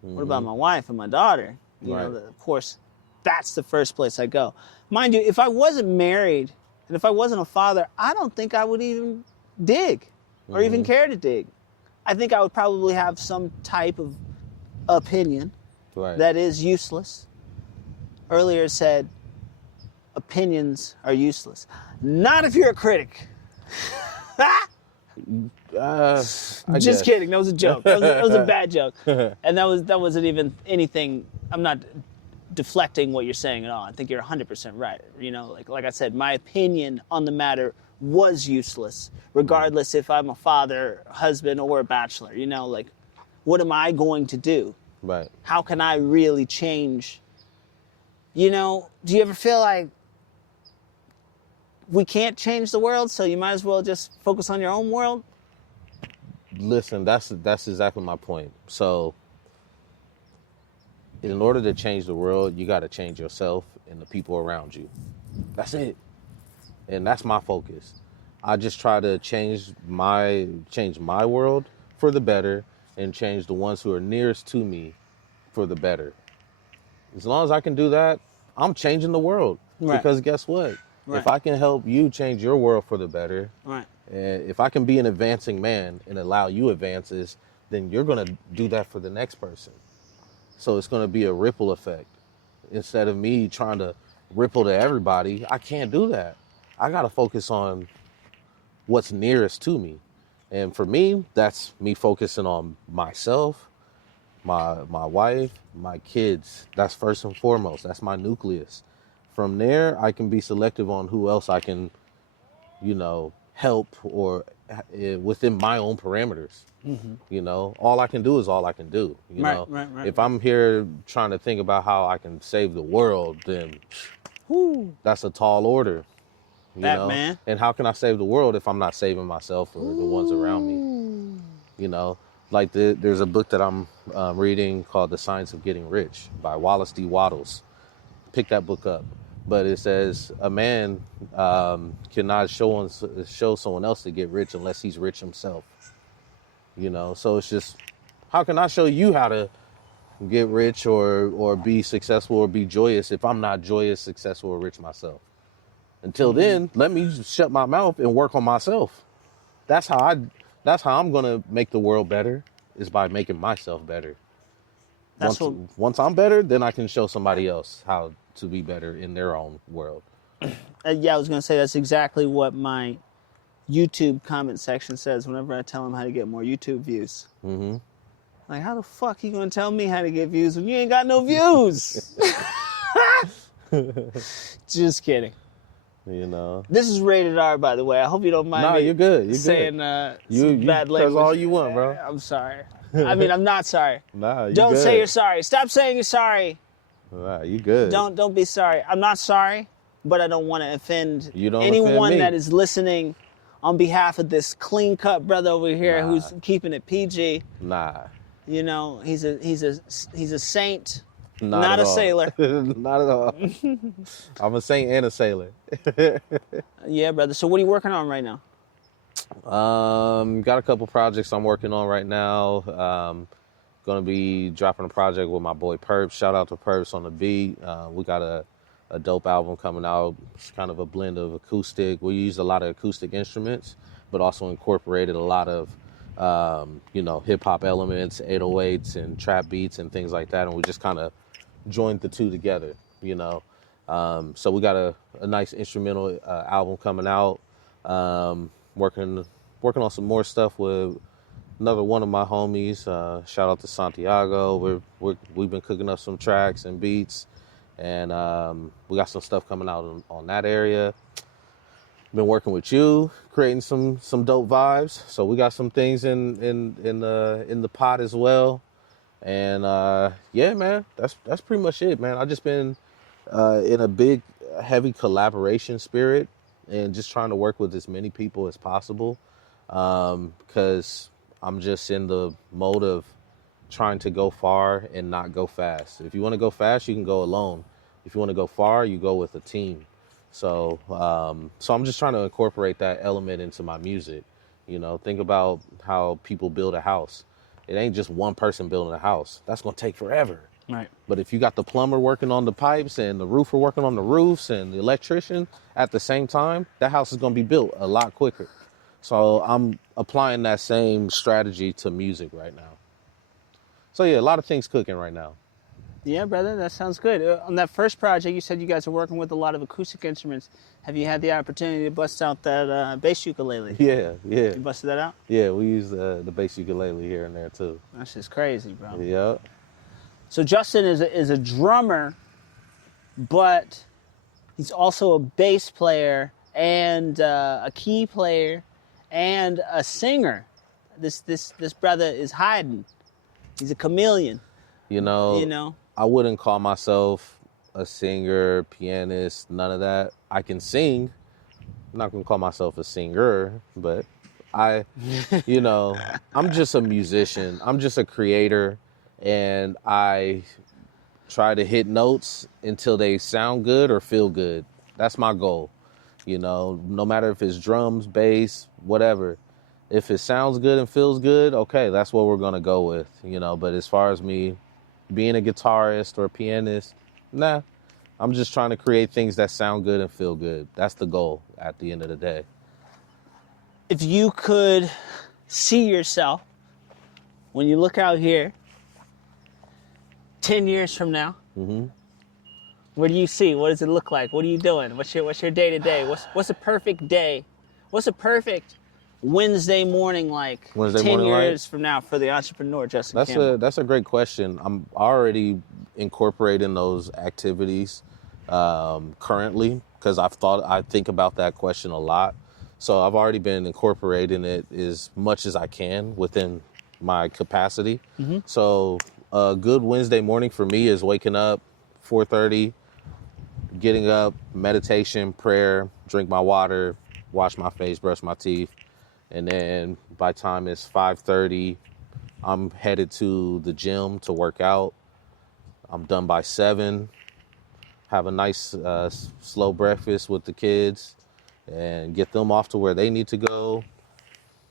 What about my wife and my daughter? Of course, that's the first place I go. Mind you, if I wasn't married and if I wasn't a father, I don't think I would even dig or even care to dig. I think I would probably have some type of opinion that is useless. Earlier said, opinions are useless. Not if you're a critic. Just kidding. That was a joke. That was a bad joke. And that wasn't even anything. I'm not deflecting what you're saying at all. I think you're 100% right. Like I said, my opinion on the matter was useless, regardless if I'm a father, husband, or a bachelor. What am I going to do? Right. How can I really change? Do you ever feel like we can't change the world, so you might as well just focus on your own world? Listen, that's exactly my point. So in order to change the world, you got to change yourself and the people around you. That's it. And that's my focus. I just try to change my world for the better and change the ones who are nearest to me for the better. As long as I can do that, I'm changing the world. Right. Because guess what? Right. If I can help you change your world for the better, right. and if I can be an advancing man and allow you advances, then you're going to do that for the next person. So it's going to be a ripple effect. Instead of me trying to ripple to everybody, I can't do that. I got to focus on what's nearest to me. And for me, that's me focusing on myself, my wife, my kids. That's first and foremost. That's my nucleus. From there, I can be selective on who else I can, help or within my own parameters. All I can do is all I can do. Right. If I'm here trying to think about how I can save the world, then that's a tall order. Man. And how can I save the world if I'm not saving myself or the ones around me? Like there's a book that I'm reading called The Science of Getting Rich by Wallace D. Wattles. Pick that book up. But it says a man cannot show someone else to get rich unless he's rich himself. So it's just, how can I show you how to get rich or be successful or be joyous if I'm not joyous, successful, or rich myself? Until then, let me shut my mouth and work on myself. That's how I'm gonna make the world better, is by making myself better. Once I'm better, then I can show somebody else how to be better in their own world. Yeah, I was gonna say that's exactly what my YouTube comment section says whenever I tell them how to get more YouTube views. Mm-hmm. Like, how the fuck you gonna tell me how to get views when you ain't got no views? Just kidding. This is rated R, by the way. I hope you don't mind me. You're good. You're saying good. Some bad language. That's all you want, bro. I'm sorry. I mean, I'm not sorry. You're don't good. say you're sorry. Stop saying you're sorry. You good. Don't be sorry. I'm not sorry, but I don't want to offend anyone that is listening on behalf of this clean-cut brother over here who's keeping it PG. He's a saint. Not a sailor. Not at all. I'm a saint and a sailor. Yeah, brother. So what are you working on right now? Got a couple projects I'm working on right now. Gonna be dropping a project with my boy Perps. Shout out to Perps on the beat. We got a dope album coming out. It's kind of a blend of acoustic. We used a lot of acoustic instruments, but also incorporated a lot of hip hop elements, 808s and trap beats and things like that. And we just kind of joined the two together, So we got a nice instrumental album coming out. Working on some more stuff with another one of my homies. Shout out to Santiago. We've been cooking up some tracks and beats, and we got some stuff coming out on that area. Been working with you, creating some dope vibes. So we got some things in the pot as well. And yeah, man, that's pretty much it, man. I just been in a big, heavy collaboration spirit and just trying to work with as many people as possible, because I'm just in the mode of trying to go far and not go fast. If you want to go fast, you can go alone. If you want to go far, you go with a team. So I'm just trying to incorporate that element into my music. Think about how people build a house. It ain't just one person building a house. That's going to take forever. Right. But if you got the plumber working on the pipes and the roofer working on the roofs and the electrician at the same time, that house is going to be built a lot quicker. So I'm applying that same strategy to music right now. So yeah, a lot of things cooking right now. Yeah, brother, that sounds good. On that first project, you said you guys are working with a lot of acoustic instruments. Have you had the opportunity to bust out that bass ukulele? Yeah. You busted that out? Yeah, we use the bass ukulele here and there too. That's just crazy, bro. Yeah. So Justin is a drummer, but he's also a bass player and a key player and a singer. This brother is hiding. He's a chameleon. I wouldn't call myself a singer, pianist, none of that. I can sing. I'm not gonna call myself a singer, but I'm just a musician. I'm just a creator, and I try to hit notes until they sound good or feel good. That's my goal. You know, no matter if it's drums, bass, whatever. If it sounds good and feels good, okay, that's what we're going to go with, you know. But as far as me being a guitarist or a pianist, nah. I'm just trying to create things that sound good and feel good. That's the goal at the end of the day. If you could see yourself when you look out here 10 years from now, what do you see? What does it look like? What are you doing? What's your day to day? What's a perfect day? What's a perfect Wednesday morning like? 10 years from now for the entrepreneur, Justin Campbell? That's a great question. I'm already incorporating those activities currently because I think about that question a lot. So I've already been incorporating it as much as I can within my capacity. So a good Wednesday morning for me is waking up 4:30, getting up, meditation, prayer, drink my water, wash my face, brush my teeth. And then by the time it's 5:30, I'm headed to the gym to work out. I'm done by 7, have a nice slow breakfast with the kids and get them off to where they need to go.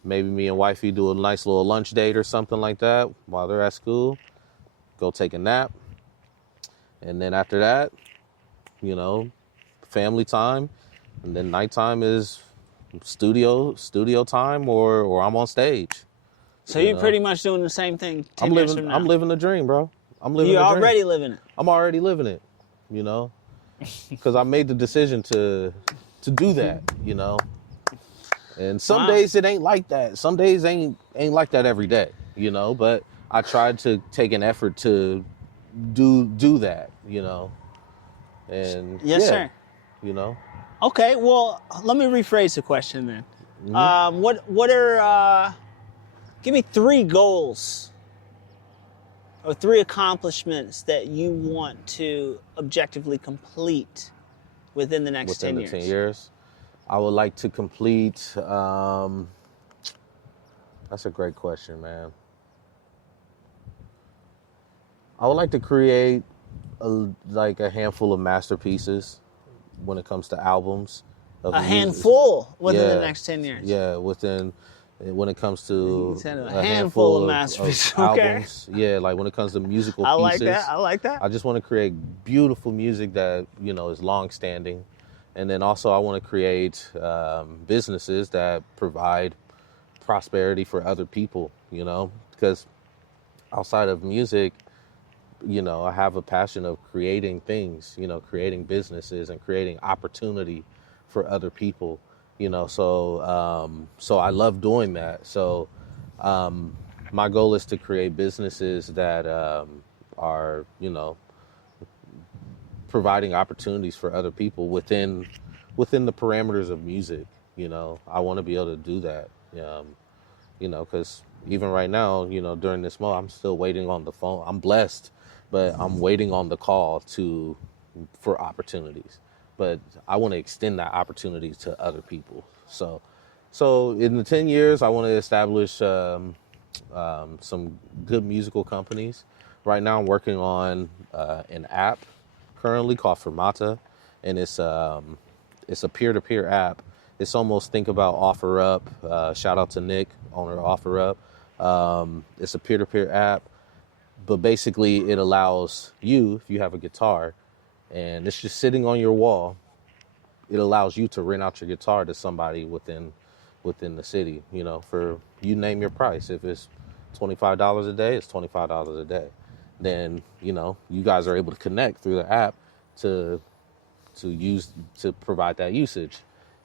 Maybe me and wifey do a nice little lunch date or something like that while they're at school. Go take a nap. And then after that, you know, family time. And then nighttime is studio time or I'm on stage. So you're pretty much doing the same thing 10 years from now. I'm living the dream, bro. You're already living it. I'm already living it, you know, because I made the decision to do that, you know. And some days it ain't like that. Some days ain't like that every day, you know. But I tried to take an effort to do that, you know. And yes, sir. You know. Okay, well, let me rephrase the question then. What are give me 3 goals or 3 accomplishments that you want to objectively complete within the next 10 years? Within the 10 years? I would like to complete, that's a great question, man. I would like to create a handful of masterpieces when it comes to albums. A handful within the next 10 years? Yeah, when it comes to a handful of masterpieces. Of albums. Yeah, like when it comes to musical pieces. I like that. I just want to create beautiful music that, you know, is long-standing. And then also I want to create businesses that provide prosperity for other people, you know, because outside of music, you know, I have a passion of creating things, you know, creating businesses and creating opportunity for other people, you know, so I love doing that. So my goal is to create businesses that are, you know, providing opportunities for other people within the parameters of music. You know, I want to be able to do that. You know, because even right now, you know, during this moment, I'm still waiting on the phone. I'm blessed, but I'm waiting on the call for opportunities. But I want to extend that opportunity to other people. So in the 10 years, I want to establish some good musical companies. Right now, I'm working on an app currently called Fermata, and it's a peer-to-peer app. It's almost, think about OfferUp. Shout out to Nick, owner of OfferUp. It's a peer-to-peer app, but basically it allows you, if you have a guitar and it's just sitting on your wall, it allows you to rent out your guitar to somebody within the city, you know, for, you name your price. If it's $25 a day, it's $25 a day. Then, you know, you guys are able to connect through the app to provide that usage.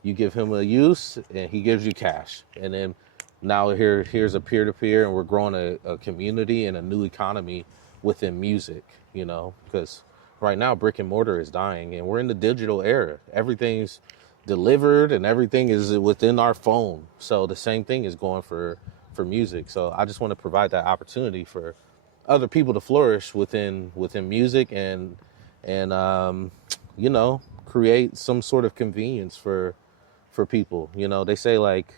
You give him a use and he gives you cash. And then now here's a peer-to-peer, and we're growing a community and a new economy within music, you know, because right now brick and mortar is dying and we're in the digital era. Everything's delivered and everything is within our phone. So the same thing is going for music. So I just want to provide that opportunity for other people to flourish within music and you know, create some sort of convenience for people. You know, they say, like,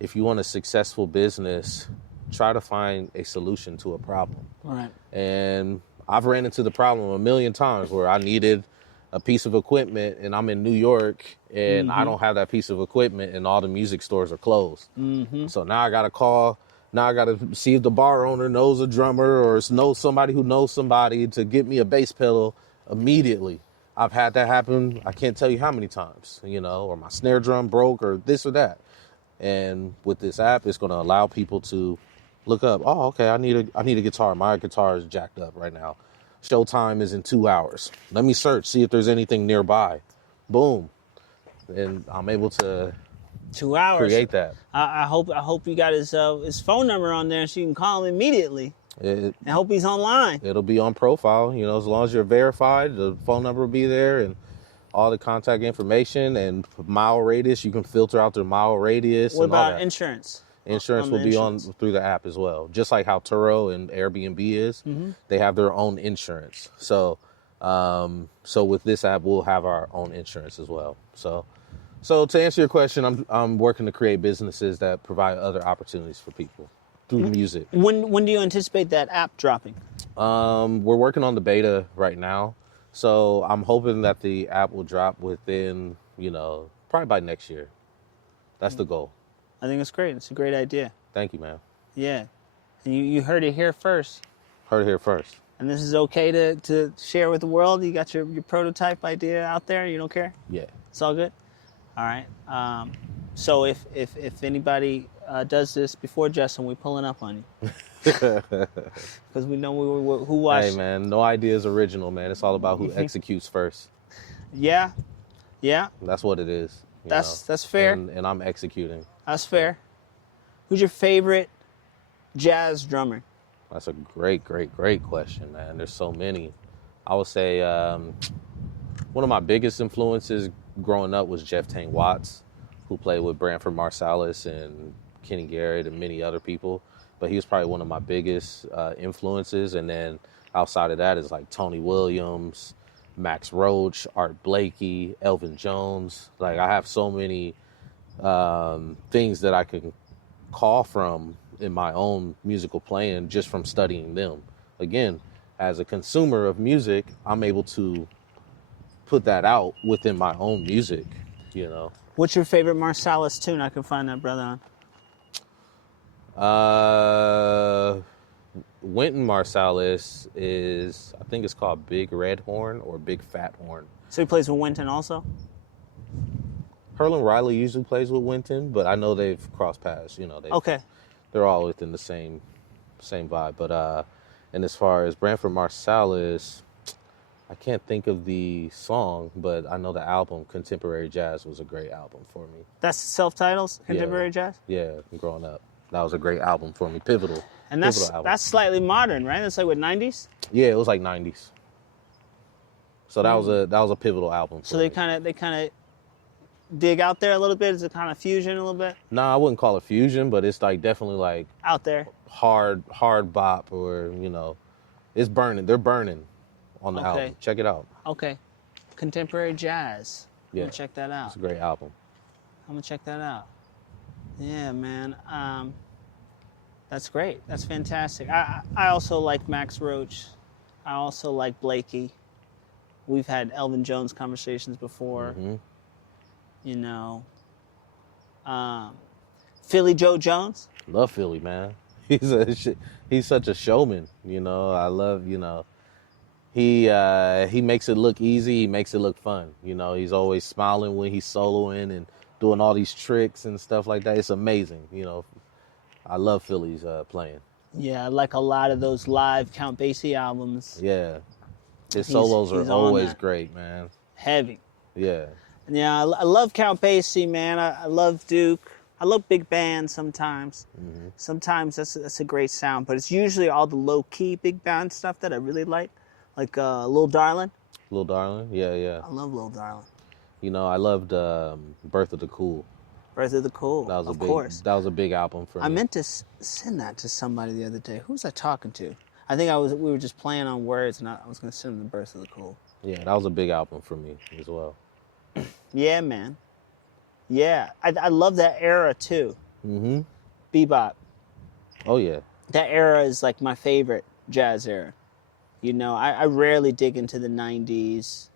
if you want a successful business, try to find a solution to a problem. Right. And I've ran into the problem a million times where I needed a piece of equipment and I'm in New York and I don't have that piece of equipment and all the music stores are closed. So now I got to call. Now I got to see if the bar owner knows a drummer or knows somebody who knows somebody to get me a bass pedal immediately. I've had that happen. I can't tell you how many times, you know, or my snare drum broke or this or that. And with this app, it's going to allow people to look up, oh, okay, I need a guitar. My guitar is jacked up right now. Showtime is in 2 hours. Let me search, see if there's anything nearby. Boom. And I'm able to 2 hours. create that. I hope you got his phone number on there so you can call him immediately. I hope he's online. It'll be on profile, you know, as long as you're verified, the phone number will be there and all the contact information and mile radius. You can filter out their mile radius. What and all about that. insurance? Insurance will be on through the app as well, just like how Turo and Airbnb is. They have their own insurance. So, so with this app, we'll have our own insurance as well. So to answer your question, I'm working to create businesses that provide other opportunities for people through music. When do you anticipate that app dropping? We're working on the beta right now, so I'm hoping that the app will drop within, you know, probably by next year. That's the goal. I think it's great. It's a great idea. Thank you, man. Yeah. And you heard it here first. Heard it here first. And this is okay to share with the world? You got your prototype idea out there? You don't care? Yeah. It's all good? All right. So if anybody does this before Justin, we're pulling up on you. Because we know who watched. Hey, man, no idea is original, man. It's all about who executes first. Yeah. That's what it is. That's fair. And I'm executing. That's fair. Who's your favorite jazz drummer? That's a great question, man. There's so many. I would say one of my biggest influences growing up was Jeff Tane Watts, who played with Branford Marsalis and Kenny Garrett and many other people. But he was probably one of my biggest influences. And then outside of that is like Tony Williams, Max Roach, Art Blakey, Elvin Jones. Like I have so many things that I can call from in my own musical playing just from studying them. Again, as a consumer of music, I'm able to put that out within my own music, you know. What's your favorite Marsalis tune? I can find that brother on. Wynton Marsalis is, I think it's called Big Red Horn or Big Fat Horn. So he plays with Wynton also? Herlin Riley usually plays with Wynton, but I know they've crossed paths, you know. Okay. They're all within the same vibe. But and as far as Branford Marsalis, I can't think of the song, but I know the album Contemporary Jazz was a great album for me. That's self-titles, Contemporary Jazz? Yeah, growing up. That was a great album for me, pivotal. And that's slightly modern, right? That's like what, 90s? Yeah, it was like 90s. So that was a pivotal album for me. So they kind of dig out there a little bit? Is it kind of fusion a little bit? No, I wouldn't call it fusion, but it's like definitely like out there. Hard bop, or you know, it's burning. They're burning on the album. Check it out. Okay. Contemporary Jazz. Yeah. I'm gonna check that out. It's a great album. I'm gonna check that out. Yeah, man. That's great. That's fantastic. I also like Max Roach. I also like Blakey. We've had Elvin Jones conversations before. Mm-hmm. You know. Philly Joe Jones. Love Philly, man. He's such a showman. You know, I love, you know, he makes it look easy. He makes it look fun. You know, he's always smiling when he's soloing and doing all these tricks and stuff like that. It's amazing. You know, I love Philly's playing. Yeah, I like a lot of those live Count Basie albums. Yeah. His solos are always great, man. Heavy. Yeah. Yeah, I love Count Basie, man. I love Duke. I love big band sometimes. Mm-hmm. Sometimes that's a great sound, but it's usually all the low-key big band stuff that I really like Lil Darlin'. Lil Darlin', yeah. I love Lil Darlin'. You know, I loved Birth of the Cool. Birth of the Cool, of course. That was a big album for me. I meant to send that to somebody the other day. Who was I talking to? I think we were just playing on words, and I was going to send them the Birth of the Cool. Yeah, that was a big album for me as well. Yeah, man. Yeah, I love that era too. Mm-hmm. Bebop. Oh yeah. That era is like my favorite jazz era. You know, I rarely dig into the 90s.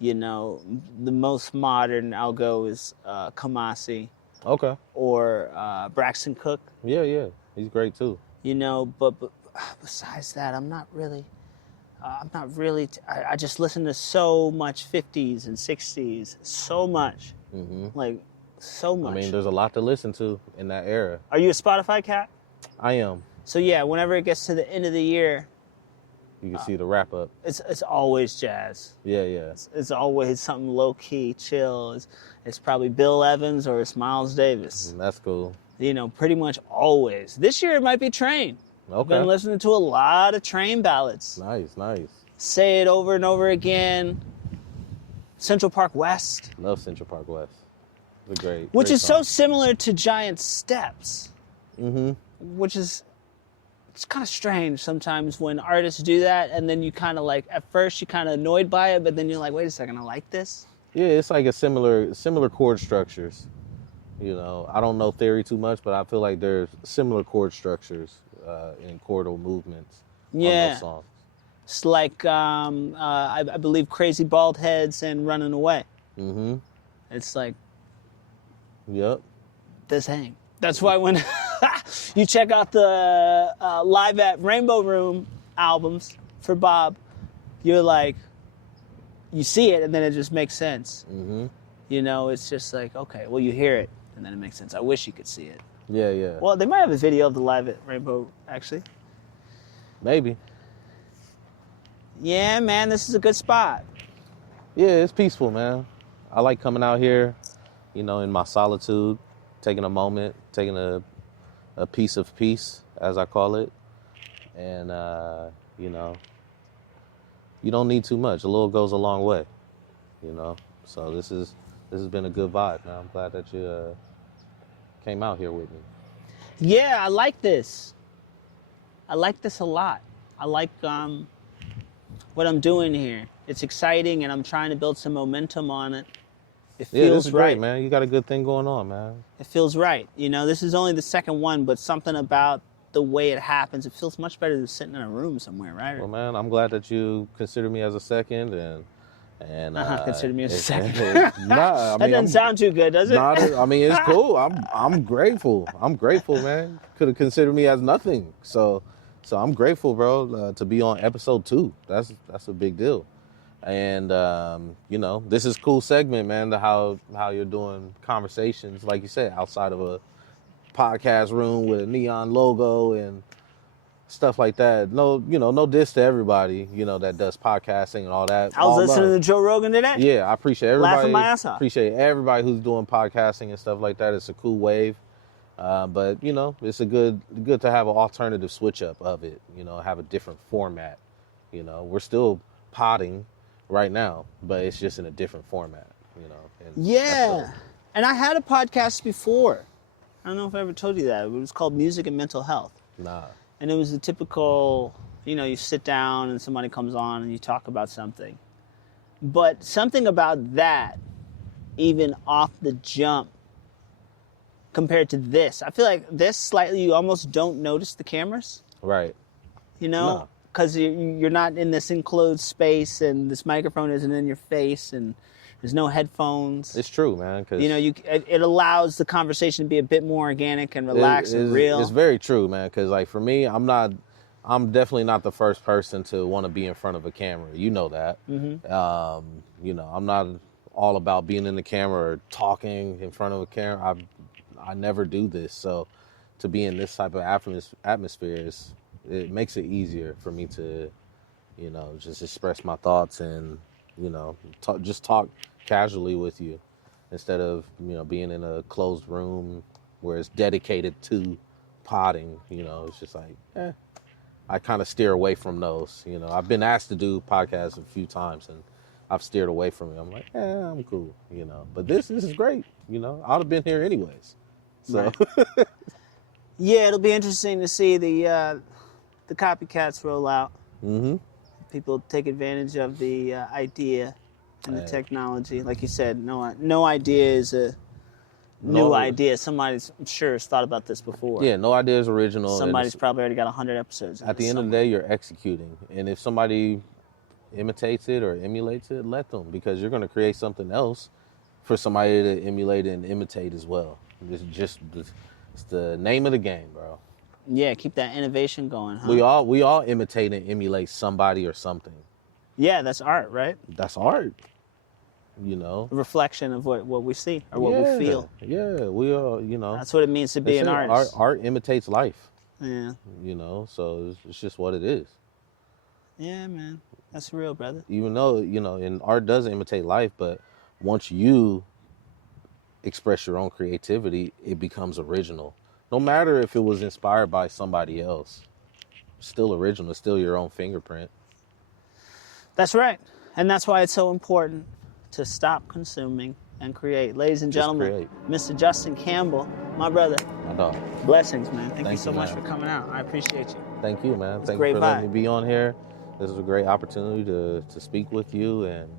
You know, the most modern I'll go is Kamasi Okay. or Braxton Cook. Yeah. He's great too. You know, but besides that, I'm not really. I just listen to so much 50s and 60s, so much, like so much. I mean, there's a lot to listen to in that era. Are you a Spotify cat? I am. So yeah, whenever it gets to the end of the year, You can see the wrap up. it's always jazz. Yeah. It's always something low key, chill. It's probably Bill Evans or it's Miles Davis. That's cool. You know, pretty much always. This year it might be Train. Okay. I've been listening to a lot of Train ballads. Nice. Say It Over and Over Again. Central Park West. Love Central Park West. It's a great. Which great is song. so similar to Giant Steps. Which is, it's kind of strange sometimes when artists do that and then you kind of like, at first you're kind of annoyed by it, but then you're like, wait a second, I like this. Yeah, it's like a similar chord structures. You know, I don't know theory too much, but I feel like there's similar chord structures in chordal movements on those songs. It's like, I believe Crazy Bald Heads and Running Away. It's like, Yep. the same. That's why when you check out the Live at Rainbow Room albums for Bob, you're like, you see it and then it just makes sense. You know, it's just like, okay, well, you hear it and then it makes sense. I wish you could see it. Yeah. Well, they might have a video of the Live at Rainbow, actually. Maybe. Yeah, man, this is a good spot. Yeah, it's peaceful, man. I like coming out here, you know, in my solitude, taking a moment, taking a piece of peace, as I call it. And, you know, you don't need too much. A little goes a long way, you know. So this has been a good vibe, man. I'm glad that you came out here with me. Yeah, I like this. I like this a lot. I like what I'm doing here. It's exciting, and I'm trying to build some momentum on it. It feels this is right, great, man. You got a good thing going on, man. It feels right. You know, this is only the second one, but something about the way it happens, it feels much better than sitting in a room somewhere, right? Well, man, I'm glad that you consider me as a second, and consider me as a second. Nah, that doesn't sound too good, does it? I mean, it's cool. I'm grateful. I'm grateful, man. Could have considered me as nothing. So I'm grateful, bro, to be on episode 2. That's a big deal. And you know, this is a cool segment, man. To how you're doing conversations, like you said, outside of a podcast room with a neon logo and stuff like that. No, you know, no diss to everybody, you know, that does podcasting and all that. I was listening to Joe Rogan today. Yeah, I appreciate everybody. Laughing my ass off. Appreciate everybody who's doing podcasting and stuff like that. It's a cool wave. But, you know, it's good to have an alternative switch up of it, you know, have a different format. You know, we're still podding right now, but it's just in a different format, you know. And yeah. And I had a podcast before. I don't know if I ever told you that. It was called Music and Mental Health. Nah. And it was the typical, you know, you sit down and somebody comes on and you talk about something. But something about that, even off the jump, compared to this, I feel like this slightly, you almost don't notice the cameras. Right. You know? Because you're not in this enclosed space and this microphone isn't in your face and there's no headphones. It's true, man. Cause you know, it allows the conversation to be a bit more organic and relaxed and real. It's very true, man. Because like for me, I'm definitely not the first person to want to be in front of a camera. You know that. You know, I'm not all about being in the camera or talking in front of a camera. I never do this. So to be in this type of atmosphere it makes it easier for me to, you know, just express my thoughts and, you know, just talk casually with you instead of, you know, being in a closed room where it's dedicated to podding. You know, it's just like, I kind of steer away from those. You know, I've been asked to do podcasts a few times and I've steered away from it. I'm like, I'm cool, you know. But this is great, you know. I'd have been here anyways. So, right. Yeah, it'll be interesting to see the copycats roll out. People take advantage of the idea and the technology. Like you said, no idea is new idea. Somebody's, I'm sure, has thought about this before. Yeah, no idea is original. Somebody's probably already got 100 episodes. At the end of the day, you're executing. And if somebody imitates it or emulates it, let them, because you're going to create something else for somebody to emulate and imitate as well. It's the name of the game, bro. Yeah, keep that innovation going, huh? We all imitate and emulate somebody or something. Yeah, that's art, right? That's art. You know, A reflection of what we see or what we feel. Yeah, we all, you know. That's what it means to be an artist. Art imitates life. Yeah. You know, so it's just what it is. Yeah, man. That's real, brother. Even though, you know, and art does imitate life, but once you express your own creativity, it becomes original. No matter if it was inspired by somebody else, it's still original. It's still your own fingerprint. That's right. And that's why it's so important to stop consuming and create. Ladies and gentlemen, Mr. Justin Campbell, my brother. My dog. Blessings, man. Thank you so much man. for coming out. I appreciate you. Thank you, man. Thank you for letting me be on here. This is a great opportunity to speak with you and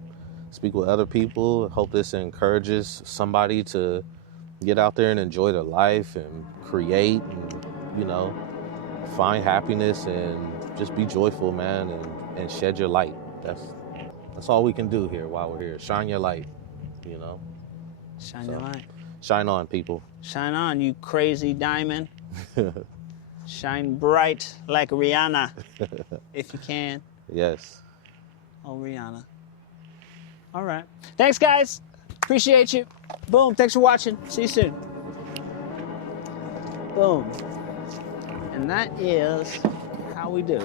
speak with other people. Hope this encourages somebody to get out there and enjoy their life and create and, you know, find happiness and just be joyful, man, and shed your light. That's all we can do here while we're here. Shine your light, you know. Shine your light. Shine on, people. Shine on, you crazy diamond. Shine bright like Rihanna, if you can. Yes. Oh, Rihanna. All right. Thanks, guys. Appreciate you. Boom. Thanks for watching. See you soon. Boom. And that is how we do.